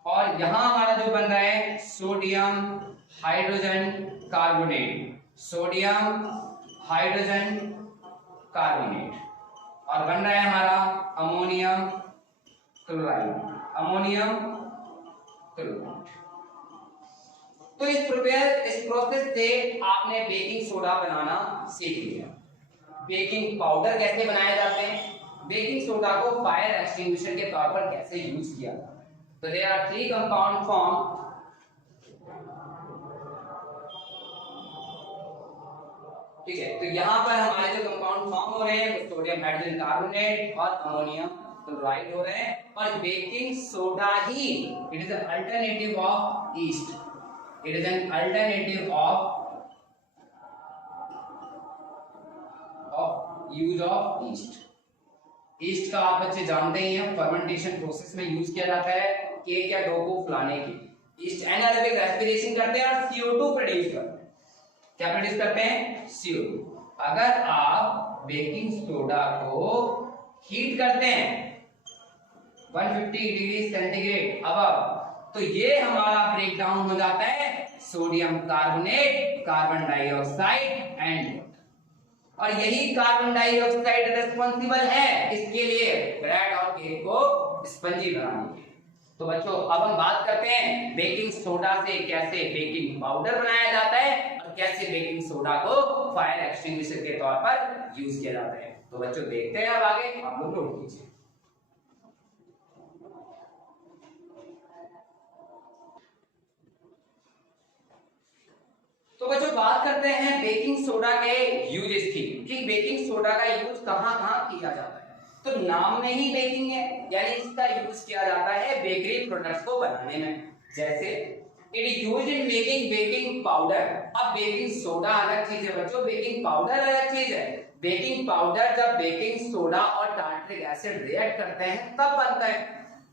और यहां हमारा जो बन रहा है सोडियम हाइड्रोजन कार्बोनेट, और बन रहा है हमारा अमोनियम क्लोराइड। तो इस प्रोसेस से आपने बेकिंग सोडा बनाना सीख लिया। बेकिंग पाउडर कैसे बनाए जाते हैं, बेकिंग सोडा को फायर एक्सटिंग्विशर के तौर पर कैसे यूज किया जाता है। तो देयर आर 3 कंपाउंड फॉर्म। ठीक है, तो यहाँ पर हमारे जो कंपाउंड फॉर्म हो रहे हैं वो सोडियम हाइड्रोजन कार्बोनेट और अमोनियम क्लोराइड हो रहे हैं, और baking soda he it is an alternative of east, it is an alternative of use of east का आप बच्चे जानते ही हैं, फर्मेंटेशन प्रोसेस में यूज किया जाता है केक या डो को फुलाने के लिए। ईस्ट एनारोबिक रेस्पिरेशन करते हैं और CO2 प्रोड्यूस करते हैं। क्या प्रोड्यूस करते हैं CO2। अगर आप बेकिंग सोडा को हीट करते हैं 150 डिग्री सेंटीग्रेड अबव, तो ये हमारा ब्रेक डाउन हो जाता है sodium carbonate, carbon dioxide and, और यही कार्बन डाइऑक्साइड रिस्पॉन्सिबल है इसके लिए ब्रेड और केक को स्पंजी बनाने के। तो बच्चों अब हम बात करते हैं बेकिंग सोडा से कैसे बेकिंग पाउडर बनाया जाता है और कैसे बेकिंग सोडा को फायर एक्सटिंग्विशर के तौर पर यूज किया जाता है। तो बच्चों देखते हैं अब आगे, आप लोग नोट कीजिए। तो बच्चों बात करते हैं बेकिंग सोडा के यूजेस की, कि बेकिंग सोडा का यूज कहां-कहां किया जाता है। तो नाम में ही बेकिंग है, यानी इसका यूज किया जाता है बेकरी प्रोडक्ट्स को बनाने में। जैसे it is used in making baking powder. अब बेकिंग सोडा अलग चीज है बच्चों, बेकिंग पाउडर अलग चीज है। बेकिंग पाउडर जब बेकिंग सोडा और टार्टरिक एसिड रिएक्ट करते हैं तब बनता है।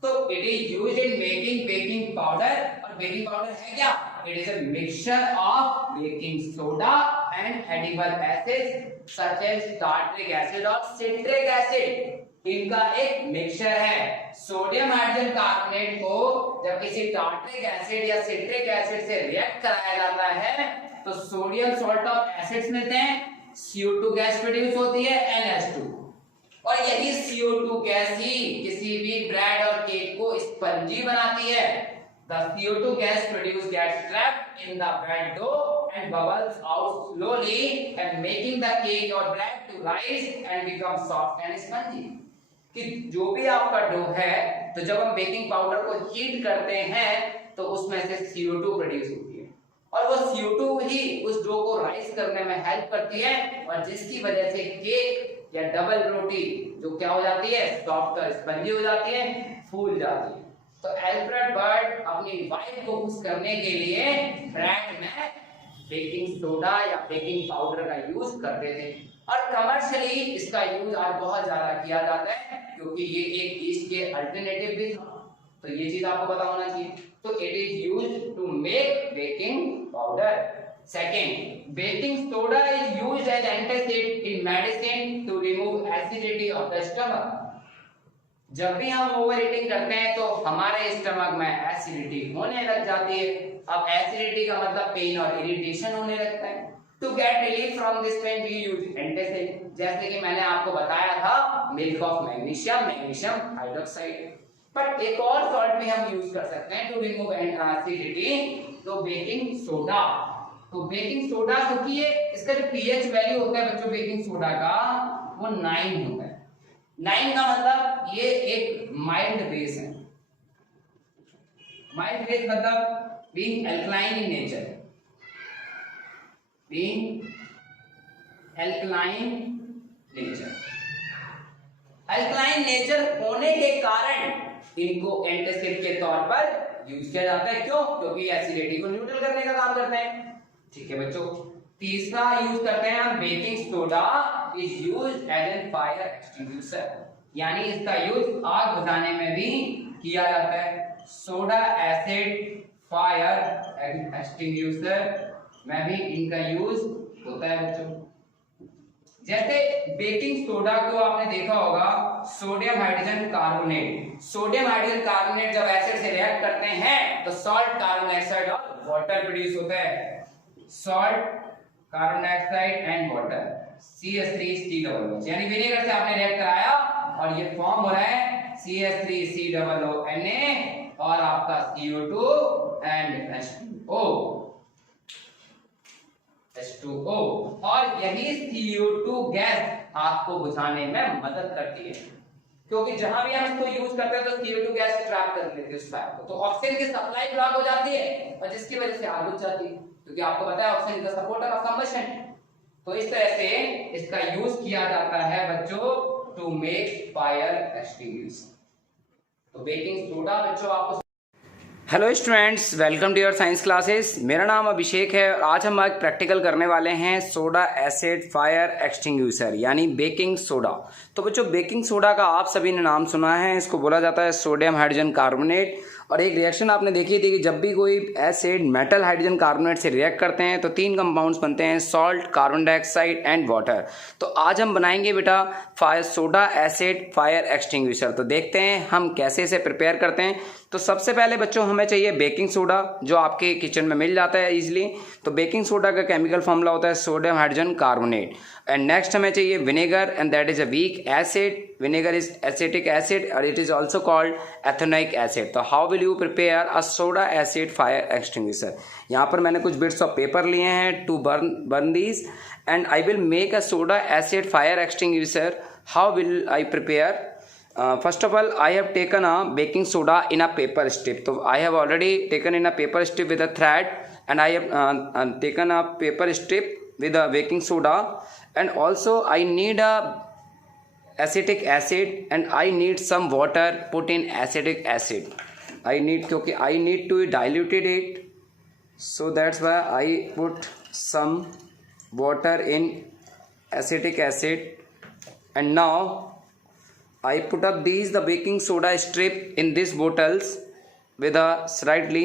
तो it is used in making baking powder, और बेकिंग पाउडर है क्या, it is a mixture of baking soda and edible acids such as tartaric acid और सिट्रिक एसिड। इनका एक मिक्सचर है। सोडियम हाइड्रोजन कार्बोनेट को जब किसी टार्टरिक एसिड या सिट्रिक एसिड से रिएक्ट कराया जाता है तो सोडियम सॉल्ट ऑफ एसिड्स मिलते हैं, CO2 गैस प्रोड्यूस होती है NH2, और यही CO2 गैस ही किसी भी ब्रेड और केक को स्पंजी बनाती है। The CO2 gas produced gets trapped in the bread dough and bubbles out slowly and making the cake or bread to rise and become soft and spongy। कि जो भी आपका डो है, तो जब हम बेकिंग पाउडर को हीट करते हैं तो उसमें से CO2 प्रोड्यूस होती है, और वो CO2 ही उस डो को राइज करने में हेल्प करती है, और जिसकी वजह से केक या डबल रोटी जो क्या हो जाती है, सॉफ्ट और स्पंजी हो जाती है, फूल जाती है। तो अल्फ्रेड बर्ड अपनी वाइफ को खुश करने के लिए ब्रेड में बेकिंग सोडा या बेकिंग पाउडर का यूज करते थे, और कमर्शियली इसका यूज आज बहुत ज्यादा किया जाता है क्योंकि ये एक ईस्ट के अल्टरनेटिव भी था। तो ये चीज आपको पता होना चाहिए। तो it is used to make baking powder. Second, baking soda is used as antacid in medicine to remove acidity of the stomach. जब भी हम ओवर ईटिंग करते हैं तो हमारे स्टमक में एसिडिटी होने लग जाती है। अब एसिडिटी का मतलब पेन और इरिटेशन होने लगता है। To get relief from this pain we use antacid, जैसे कि मैंने आपको बताया था milk of magnesium, magnesium hydroxide. But एक और सॉल्ट भी हम यूज कर सकते हैं टू रिमूव एसिडिटी, तो बेकिंग सोडा। तो बेकिंग सोडा क्योंकि ये इसका जो पीएच वैल्यू होता है बच्चों बेकिंग सोडा का वो 9 होता है। 9 का मतलब ये एक माइल्ड बेस है। माइल्ड बेस मतलब being alkaline in nature, being alkaline nature. Alkaline nature होने के कारण इनको एंटासिड के तौर पर यूज किया जाता है। क्यों? क्योंकि एसिडिटी को न्यूट्रल करने का काम करते हैं। ठीक है बच्चों, तीसरा यूज करते हैं हम baking soda is used as an fire extinguisher, यानी इसका यूज आग बुझाने में भी किया जाता है। सोडा एसिड फायर एक्सटिंग्विशर में भी इनका यूज होता है बच्चों। जैसे बेकिंग सोडा को आपने देखा होगा sodium hydrogen carbonate, sodium hydrogen carbonate जब एसिड से रिएक्ट करते हैं तो सॉल्ट कार्बन डाइऑक्साइड और वाटर प्रोड्यूस होता है। Salt carbon dioxide and water CH3COOH, यानी विनेगर से आपने रिएक्ट कराया और ये फॉर्म हो रहा है CH3COONA और आपका CO2 एंड H2O, और यही CO2 गैस आपको बुझाने में मदद करती है, क्योंकि जहां भी हम इसको यूज करते हैं तो CO2 गैस ट्रैप कर लेती है उस फायर को, तो ऑक्सीजन की सप्लाई ब्लॉक हो जाती है और जिसकी वजह से आग बुझ जाती है, क्योंकि आपको पता है oxygen is the supporter of combustion. तो इस तरह से इसका यूज किया जाता है बच्चों टू मेक फायर एक्सटिंग्विशर। तो बेकिंग सोडा बच्चों आपको। Hello students, welcome to your science classes. मेरा नाम अभिषेक है और आज हम एक प्रैक्टिकल करने वाले हैं सोडा एसिड फायर एक्सटिंग्विशर यानी बेकिंग सोडा। तो बच्चों बेकिंग सोडा का आप सभी ने नाम सुना है, इसको बोला जाता है सोडियम हाइड्रोजन कार्बोनेट। और एक रिएक्शन आपने देखी थी कि जब भी कोई एसिड मेटल हाइड्रोजन कार्बोनेट से रिएक्ट करते हैं तो 3 कंपाउंड्स बनते हैं, salt, carbon dioxide and water. तो आज हम बनाएंगे बेटा fire soda acid fire extinguisher. तो देखते हैं हम कैसे इसे प्रिपेयर करते हैं। तो सबसे पहले बच्चों हमें चाहिए बेकिंग सोडा, जो आपके किचन में मिल जाता है इजीली। तो बेकिंग सोडा का केमिकल फॉर्मूला होता है sodium hydrogen carbonate. And next हमें चाहिए vinegar, and that is a weak acid. Vinegar is acetic acid और it is also called ethanoic acid. तो how will you prepare a soda acid fire extinguisher? यहाँ पर मैंने कुछ bits of paper लिए हैं to burn these, and I will make a soda acid fire extinguisher. How will I prepare? First of all, I have taken a baking soda in a paper strip. So I have already taken in a paper strip with a thread, and I have taken a paper strip with a baking soda, and also I need a acetic acid, and I need some water put in acetic acid. क्योंकि I need to dilute it, so that's why I put some water in acetic acid. And now I put up the baking soda strip in these bottles with a slightly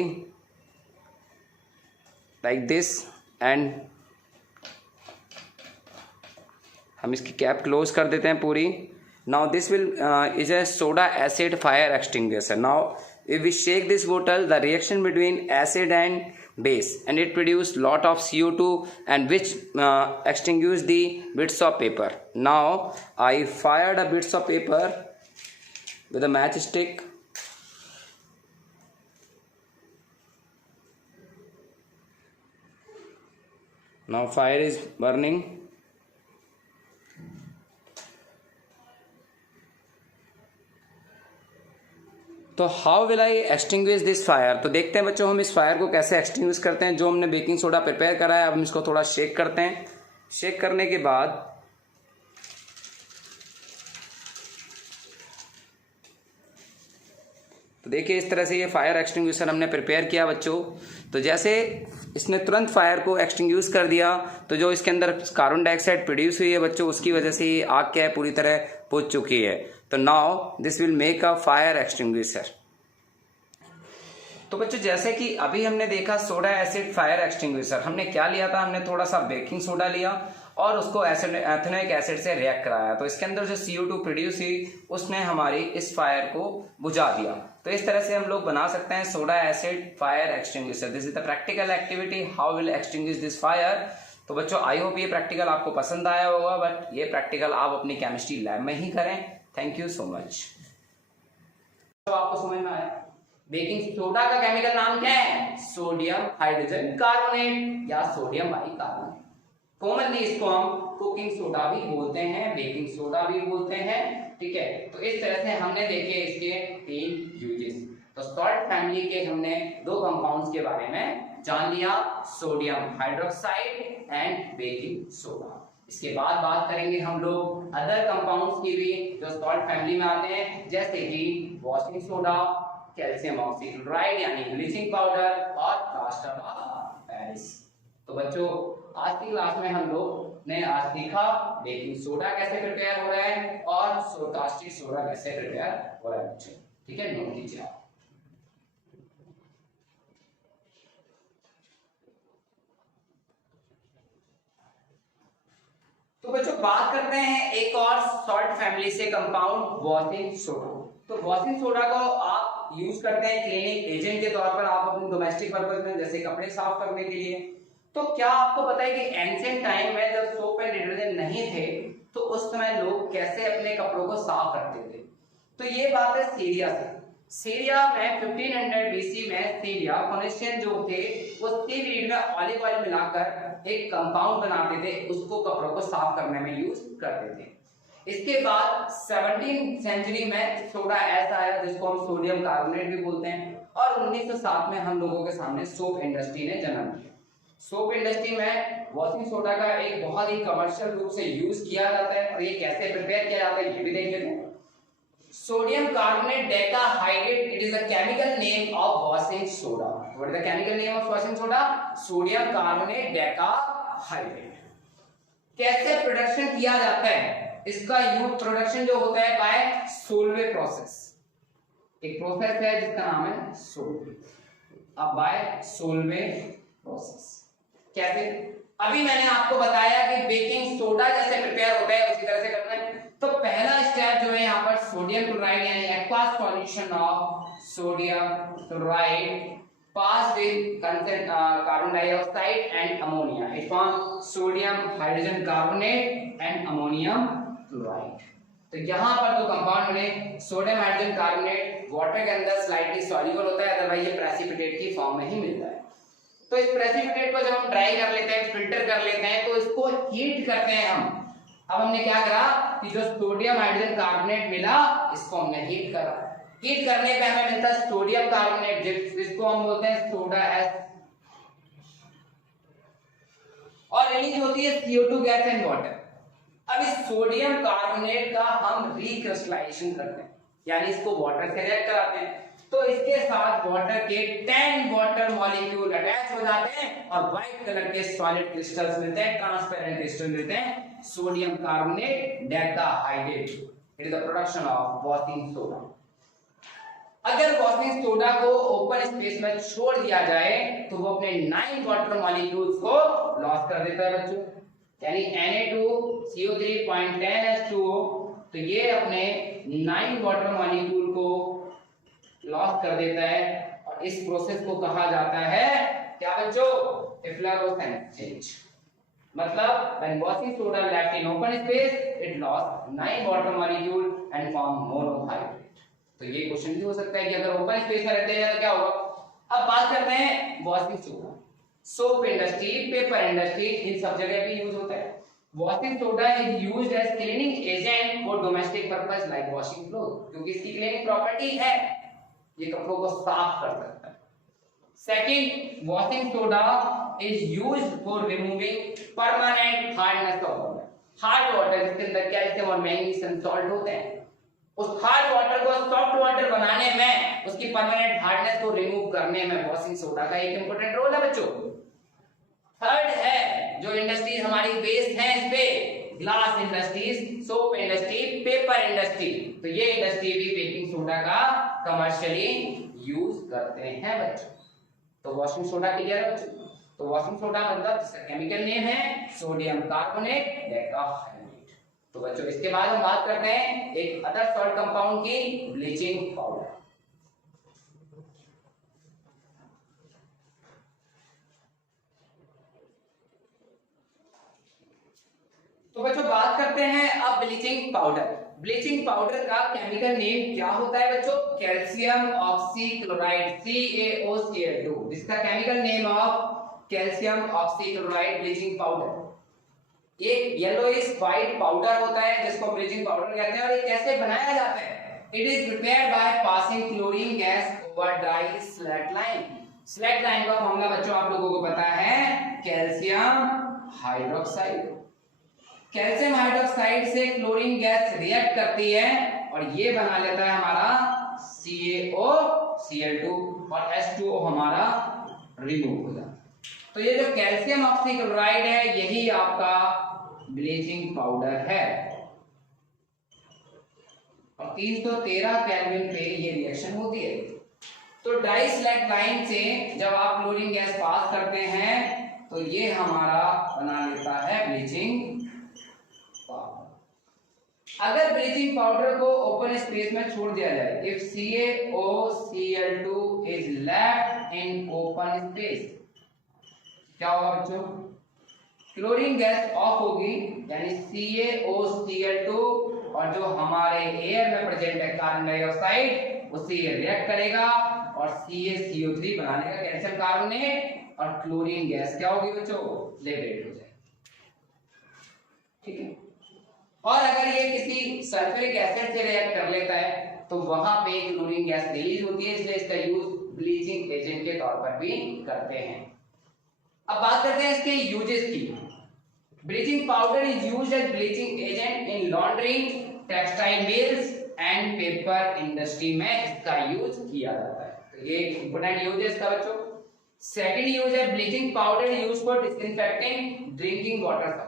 like this, and हम इसकी cap close कर देते हैं पूरी. Now this will is a soda acid fire extinguisher. Now if we shake this bottle, the reaction between acid and base, and it produce lot of CO2, and which extinguish the bits of paper. Now I fired a bits of paper with a matchstick. Now fire is burning. तो how will I extinguish this fire? तो देखते हैं बच्चों हम इस fire को कैसे extinguish करते हैं. जो हमने बेकिंग सोडा प्रिपेयर करा है, अब हम इसको थोड़ा शेक करते हैं. शेक करने के बाद तो देखिए इस तरह से ये फायर एक्सटिंग्विशर हमने प्रिपेयर किया बच्चों. तो जैसे इसने तुरंत फायर को एक्सटिंग्विश कर दिया, तो जो इसके अंदर कार्बन डाइऑक्साइड प्रोड्यूस हुई है बच्चों, उसकी वजह से ये आग क्या है पूरी तरह बुझ चुकी है. तो now this will make a fire extinguisher. तो बच्चों जैसे कि अभी हमने देखा सोडा एसिड फायर एक्सटिंग्विशर, हमने क्या लिया था? हमने थोड़ा सा बेकिंग सोडा लिया और उसको एथेनोइक एसिड से रिएक्ट कराया, तो इसके अंदर जो CO2 प्रोड्यूस हुई उसने हमारी इस फायर को बुझा दिया। तो इस तरह से हम लोग बना सकते हैं soda acid fire extinguisher. This is the practical activity, how will extinguish this fire. तो बच्चों आई होप ये प्रैक्टिकल आपको पसंद आया होगा, बट ये प्रैक्टिकल आप अपनी केमिस्ट्री लैब में ही करें। Thank you so much. तो आपको समझ में आया बेकिंग सोडा का केमिकल नाम क्या है? सोडियम हाइड्रोजन कार्बोनेट या सोडियम बाइकार्बोनेट। कॉमनली इसको हम कुकिंग सोडा भी बोलते हैं, बेकिंग सोडा भी बोलते हैं, ठीक है। तो इस तरह से हमने देखे इसके 3 यूजेस। तो सॉल्ट फैमिली के हमने 2 कंपाउंड्स के बारे में जान लिया, sodium hydroxide and baking soda. इसके बाद बात करेंगे हम लोग अदर कंपाउंड्स की भी जो सॉल्ट फैमिली में आते हैं, जैसे कि वॉशिंग सोडा, कैल्शियम ऑक्सीक्लोराइड यानी ब्लीचिंग पाउडर और प्लास्टर ऑफ पेरिस। तो बच्चों आज की क्लास में हम लोग ने आज सीखा बेकिंग सोडा कैसे प्रिपेयर हो रहा है और कास्टिक सोडा कैसे प्रिपेयर हो रहा है बच्चों, ठीक है। नोट कीजिए आप। तो बच्चों बात करते हैं एक और सॉल्ट फैमिली से कंपाउंड वॉशिंग सोडा। तो वॉशिंग सोडा को आप यूज करते हैं क्लीनिंग एजेंट के तौर पर, आप अपने डोमेस्टिक पर्पस में जैसे कपड़े साफ करने के लिए। तो क्या आपको पता है कि एंशिएंट टाइम में जब सोप एंड डिटर्जेंट नहीं थे तो उस समय लोग कैसे अपने कपड़ों को साफ करते थे? तो ये बात है सीरिया से। सीरिया में 1500 BC में सीरिया फोनिशियन जो थे वो सीवीड में ऑलिव ऑयल मिलाकर एक कंपाउंड बनाते थे, उसको कपड़ों को साफ करने में यूज करते थे। इसके बाद 17वीं सेंचुरी में सोडा ऐसा आया जिसको हम सोडियम कार्बोनेट भी बोलते हैं, और 1907 में हम लोगों के सामने सोप इंडस्ट्री ने जन्म लिया। सोप इंडस्ट्री में वॉशिंग सोडा का एक बहुत ही कमर्शियल रूप से यूज किया जाता है, और ये कैसे प्रिपेयर किया जाता है ये भी देख लेते हैं। Sodium carbonate decahydrate, it is the chemical name of washing soda. What is the chemical name of washing soda? Sodium carbonate decahydrate. कैसे प्रोडक्शन किया जाता है? इसका यूज प्रोडक्शन जो होता है बाय सोलवे प्रोसेस। एक प्रोसेस है जिसका नाम है सोलवे। अब बाय सोलवे प्रोसेस कैसे? अभी मैंने आपको बताया कि बेकिंग सोडा जैसे प्रिपेयर होता है उसी तरह से करना है। तो पहला स्टेप जो है यहाँ पर सोडियम क्लोराइड यानी aqueous solution of sodium chloride pass with carbon dioxide and ammonia, it form sodium hydrogen carbonate and ammonium chloride. तो यहाँ पर जो कंपाउंड बने सोडियम हाइड्रोजन कार्बोनेट वाटर के अंदर स्लाइटली सॉल्युबल होता है, अदरवाइज ये प्रेसिपिटेट की फॉर्म में ही मिलता है। तो इस प्रेसिपिटेट को जब हम ड्राई कर लेते हैं, फिल्टर कर लेते हैं, तो इसको हीट करते हैं हम। अब हमने क्या करा कि जो सोडियम हाइड्रोजन कार्बोनेट मिला इसको हमने हीट करा। हीट करने पे हमें मिलता है सोडियम कार्बोनेट जिसको हम बोलते हैं सोडा एस, और रिलीज होती है CO2 गैस एंड वाटर। अब इस सोडियम कार्बोनेट का हम रिक्रिस्टलाइजेशन करते हैं, यानी इसको वाटर से रिएक्ट कराते हैं। तो इसके साथ वाटर के 10 वाटर मॉलिक्यूल अटैच हो जाते हैं और व्हाइट कलर के सॉलिड क्रिस्टल्स मिलते हैं, ट्रांसपेरेंट क्रिस्टल मिलते हैं, sodium carbonate decahydrate. It is the production of washing soda. अगर वॉशिंग सोडा को ओपन स्पेस में छोड़ दिया जाए तो वो अपने 9 वाटर मॉलिक्यूल्स को लॉस कर देता है बच्चों, यानी Na2CO3.10H2O। तो ये अपने 9 वाटर मॉलिक्यूल को लॉस कर देता है, और इस प्रोसेस को कहा जाता है क्या बच्चों? एफ्लोरोसेंस चेंज। मतलब when washing soda left in open space it lost 9 water molecule and formed monohydrate। तो ये क्वेश्चन भी हो सकता है कि अगर ओपन स्पेस में रहते हैं तो क्या होगा। अब बात करते हैं washing soda. Soap industry, paper industry, इन सब जगह भी यूज होता है। Washing soda is used as cleaning agent for domestic purpose like washing cloth, क्योंकि इसकी क्लीनिंग प्रॉपर्टी है, ये कपड़ों को साफ कर सकता है। Second, washing soda is used for removing permanent hardness of water. Hard water जिसके अंदर कैल्शियम और मैग्नीशियम सॉल्ट होते हैं, उस हार्ड वाटर को सॉफ्ट वाटर बनाने में, उसकी परमानेंट हार्डनेस को रिमूव करने में वॉशिंग सोडा का एक इंपॉर्टेंट रोल है बच्चों। थर्ड है जो इंडस्ट्रीज हमारी बेस्ड हैं इस पे, glass industries, soap industry, paper industry. तो ये इंडस्ट्री भी बेकिंग सोडा का कमर्शियली यूज करते हैं बच्चों। तो वॉशिंग सोडा क्लियर है बच्चों। तो वॉशिंग सोडा मतलब जिसका केमिकल नेम है सोडियम कार्बोनेट डेकाहाइड्रेट। तो बच्चों इसके बाद हम बात करते हैं एक अदर सॉल्ट कंपाउंड की, ब्लीचिंग पाउडर। तो बच्चों बात करते हैं अब ब्लीचिंग पाउडर। ब्लीचिंग पाउडर का केमिकल नेम क्या होता है बच्चों? कैल्शियम ऑक्सीक्लोराइड CaOCl2, जिसका chemical name of calcium oxychloride bleaching powder. एक येलोइश व्हाइट पाउडर होता है जिसको ब्लीचिंग पाउडर कहते हैं। और ये कैसे बनाया जाता है? It is prepared by passing chlorine gas over dry slate line. Slate line का फॉर्मूला बच्चों आप लोगों को पता है, कैल्शियम हाइड्रोक्साइड। कैल्शियम हाइड्रोक्साइड से क्लोरीन गैस रिएक्ट करती है और ये बना लेता है हमारा CaOCl2 और H2O हमारा रिमूव हो जाता है। तो ये जो कैल्शियम ऑक्सीक्लोराइड है यही आपका ब्लीचिंग पाउडर है। और 313 केल्विन पे ये रिएक्शन होती है। तो डाई स्लैट लाइन से जब आप क्लोरीन गैस पास करते हैं तो ये हमारा बना लेता है ब्लीचिंग। अगर ब्लीचिंग पाउडर को ओपन स्पेस में छोड़ दिया जाए, if CaOCl2 is left in open space, क्या होगा बच्चों? क्लोरीन गैस ऑफ होगी, यानी CaOCl2 और जो हमारे एयर में प्रेजेंट है कार्बन डाइऑक्साइड उससे ये रिएक्ट करेगा और CaCO3 बनाने का कैल्शियम कार्बोनेट और क्लोरीन गैस क्या होगी बच्चों? लिबरेट हो जाएगी। ठीक है। और अगर ये किसी सल्फ्यूरिक एसिड से रिएक्ट कर लेता है तो वहां पे क्लोरीन गैस रिलीज होती है, इसलिए इसका यूज ब्लीचिंग एजेंट के तौर पर भी करते हैं। अब बात करते हैं इसके यूजेस की। Bleaching powder is used as bleaching agent in laundering, textile mills and paper industry में इसका यूज किया जाता है। तो ये इंपोर्टेंट यूज है इसका बच्चों। सेकंड यूज है bleaching powder use for disinfecting drinking water.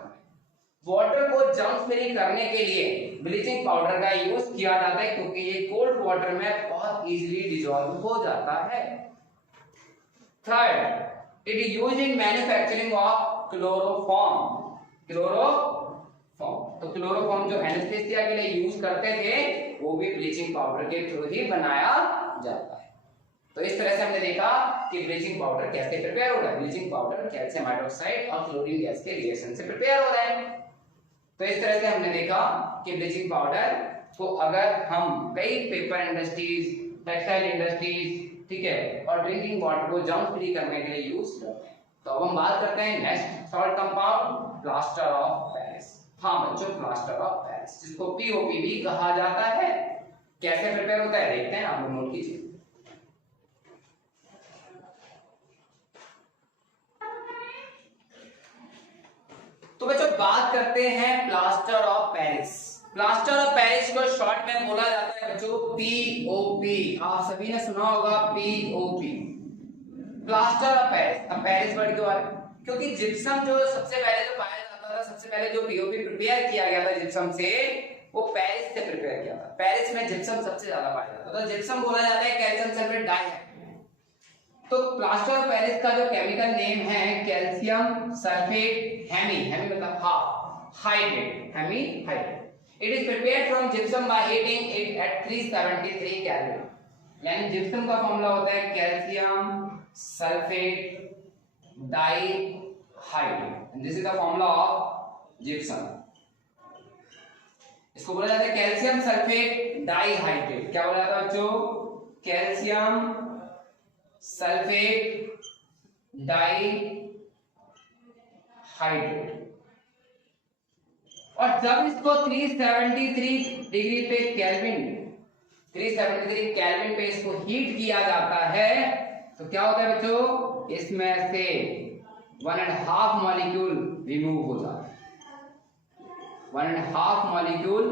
Water को जर्म फ्री करने के लिए ब्लीचिंग पाउडर का यूज किया जाता है क्योंकि ये कोल्ड वाटर में बहुत इजीली डिसॉल्व हो जाता है। Third, it is used in manufacturing of chloroform. तो क्लोरोफॉर्म जो एनेस्थेसिया के लिए यूज करते थे वो भी ब्लीचिंग पाउडर के थ्रू ही बनाया जाता है। तो इस तरह से हमने देखा कि ब्लीचिंग पाउडर कैसे प्रिपेयर हो रहा है। ब्लीचिंग पाउडर कैल्शियम हाइड्रोक्साइड और क्लोरीन गैस के रिएक्शन से प्रिपेयर हो रहा है। तो इस तरह से हमने देखा कि ब्लीचिंग पाउडर को अगर हम कई पेपर इंडस्ट्रीज, टेक्सटाइल इंडस्ट्रीज, ठीक है, और ड्रिंकिंग वाटर को जर्म फ्री करने के लिए यूज करते हैं। तो अब हम बात करते हैं next salt compound, plaster of Paris. हाँ बच्चों, प्लास्टर ऑफ पेरिस जिसको POP भी कहा जाता है। कैसे प्रिपेयर होता है देखते हैं, आप लोग नोट कीजिए। तो बच्चों बात करते हैं plaster of Paris. Plaster of Paris को शॉर्ट में बोला जाता है बच्चों POP। आप सभी ने सुना होगा POP, प्लास्टर ऑफ पेरिस। अब पेरिस वर्ड क्यों आ रहा है? क्योंकि जिप्सम जो सबसे पहले जो पाया जाता था, सबसे पहले जो POP प्रिपेयर किया गया था जिप्सम से, वो पेरिस से प्रिपेयर किया था। पेरिस में जिप्सम सबसे ज्यादा पाया जाता था। तो जिप्सम बोला जाता है कैल्शियम सल्फेट डाई। तो प्लास्टर ऑफ पेरिस का जो केमिकल नेम है कैल्शियम सल्फेट हेमी, हेमी मतलब half, hydrate, hemi hydrate. It is prepared from gypsum by heating it at 373 kelvin. यानी जिप्सम का फॉर्मूला होता है calcium sulphate di hydrate. This is the formula of gypsum. इसको बोला जाता है कैल्शियम सल्फेट डाई हाइड्रेट। क्या बोला जाता है बच्चों? Calcium sulphate di hydrate. और जब इसको 373 डिग्री पे केल्विन, 373 केल्विन पे इसको हीट किया जाता है तो क्या होता है बच्चों? इसमें से 1.5 मॉलिक्यूल रिमूव हो जाते हैं। 1.5 मॉलिक्यूल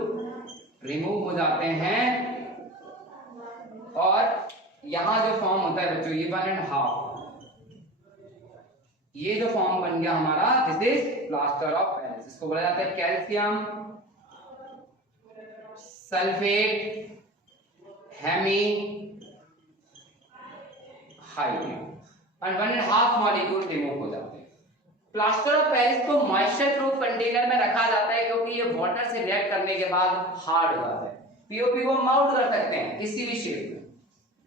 रिमूव हो जाते हैं और यहां जो फॉर्म होता है बच्चों, ये 1.5, ये जो फॉर्म बन गया हमारा, this is plaster of Paris. इसको बोला जाता है कैल्शियम सल्फेट हेमी हाइड्रेट। और 1.5 मॉलिक्यूल रिमूव हो जाते हैं। प्लास्टर ऑफ पेरिस को मॉइस्चर प्रूफ कंटेनर में रखा जाता है क्योंकि ये वाटर से रिएक्ट करने के बाद हार्ड हो जाता है। पीओपी को माउंट कर सकते हैं किसी भी शेप में,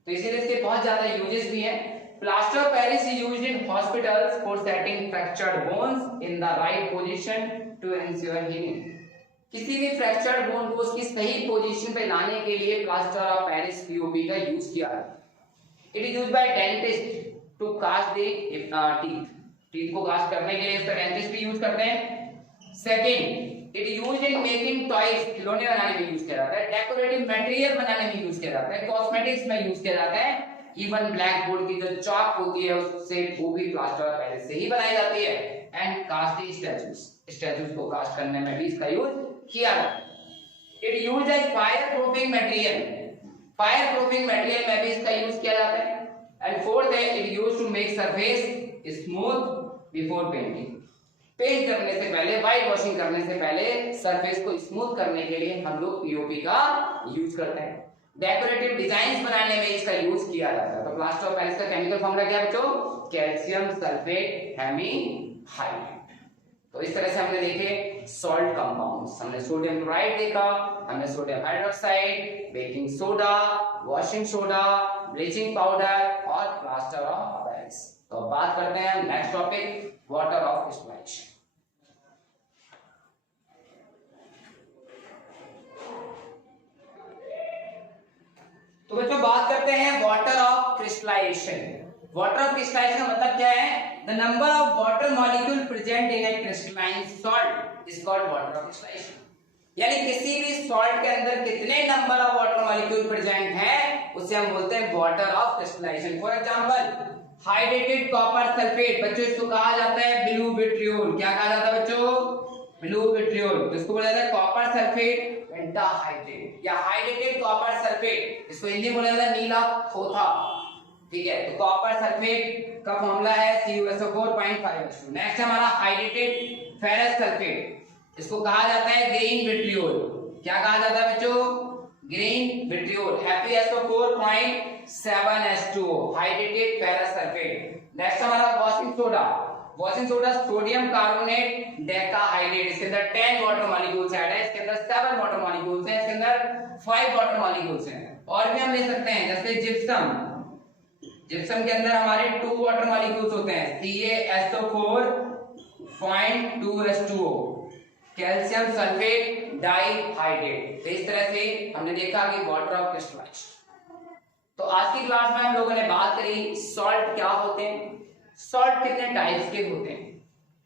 तो इसीलिए इसके बहुत ज्यादा यूजेस भी हैं। Plaster of Paris is used in hospitals for setting fractured bones in the right position to ensure healing. किसी भी फ्रैक्चर्ड बोन को उसकी सही पोजीशन पे लाने के लिए प्लास्टर ऑफ पेरिस पीओपी का यूज किया जाता है। It is used by dentist to cast the teeth को कास्ट करने के लिए इसका डेंटिस्ट भी यूज करते हैं। Second, it used in making toys, खिलौने बनाने में यूज किया जाता है। डेकोरेटिव मटेरियल बनाने में यूज किया जाता है। कॉस्मेटिक्स में यूज किया जाता है। इवन ब्लैक बोर्ड की जो चॉक होती है उससे वो भी प्लास्टर ऑफ पेरिस से ही बनाई जाती है। एंड कास्टिंग स्टैचूज को कास्ट करने में भी इसका यूज किया जाता है। It used as fire proofing material, fire proofing material में भी इसका यूज किया जाता है। एंड फोर्थ है, it used to make surface smooth before painting. Paint करने से पहले, व्हाइट वॉशिंग करने से पहले सरफेस को स्मूथ करने के लिए हम लोग पीओपी का यूज करते हैं। डेकोरेटिव डिजाइन्स बनाने में इसका यूज किया जाता है। तो प्लास्टर ऑफ पेरिस का केमिकल फॉर्मूला क्या है बच्चों? Calcium sulphate hemihydrate. तो इस तरह से हमने देखे सॉल्ट कंपाउंड्स, हमने सोडियम क्लोराइड देखा, हमने sodium hydroxide, baking soda, washing soda, bleaching powder और प्लास्टर ऑफ पेरिस। तो बात करते हैं next topic, water of crystallisation. तो बच्चों बात करते हैं water of crystallisation. Water of crystallisation का मतलब क्या है? The number of water molecule present in a crystalline salt is called water of crystallisation. यानी किसी भी सॉल्ट के अंदर कितने number of water molecule present हैं उसे हम बोलते हैं water of crystallisation. For example hydrated copper sulphate, बच्चों इसको कहा जाता है ब्लू विट्रियोल। क्या कहा जाता है बच्चों? Blue vitriol. इसको बोला जाता है कॉपर सल्फेट पेंटाहाइड्रेट या हाइड्रेटेड कॉपर सल्फेट, इसको हिंदी में बोला जाता है नीला खोथा। ठीक है, तो कॉपर सल्फेट का फॉर्मूला है CuSO4.5H2। नेक्स्ट हमारा हाइड्रेटेड फेरस सल्फेट, इसको कहा जाता है ग्रीन विट्रियोल। क्या कहा जाता है बच्चों? Green vitriol. FeSO4.7H2O hydrated ferrous sulphate. Next हमारा washing soda, washing soda sodium carbonate decahydrate. इसके अंदर 10 वाटर मॉलिक्यूल्स ऐड है, इसके अंदर 7 वाटर मॉलिक्यूल्स हैं, इसके अंदर 5 वाटर मॉलिक्यूल्स हैं। और भी हम ले सकते हैं जैसे जिप्सम, जिप्सम के अंदर हमारे 2 वाटर मॉलिक्यूल्स होते हैं CaSO4.2H2O। Calcium sulphate dihydrate. तो इस तरह से हमने देखा कि वाटर ऑफ क्रिस्टलाइजेशन। तो आज की क्लास में हम लोगों ने बात करी सॉल्ट क्या होते हैं, सॉल्ट कितने टाइप्स के होते हैं,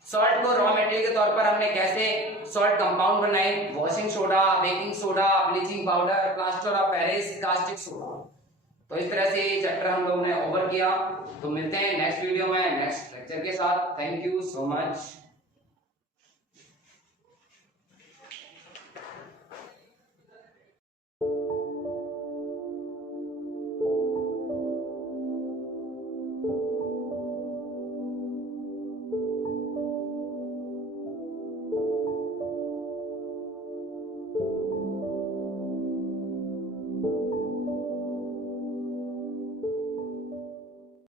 सॉल्ट को रॉ मटेरियल के तौर पर हमने कैसे सॉल्ट कंपाउंड बनाए, washing soda, baking soda, bleaching powder, plaster of Paris, caustic soda. तो इस तरह से ये चैप्टर हम लोगों ने ओवर किया। तो मिलते हैं नेक्स्ट वीडियो में नेक्स्ट लेक्चर के साथ। Thank you so much.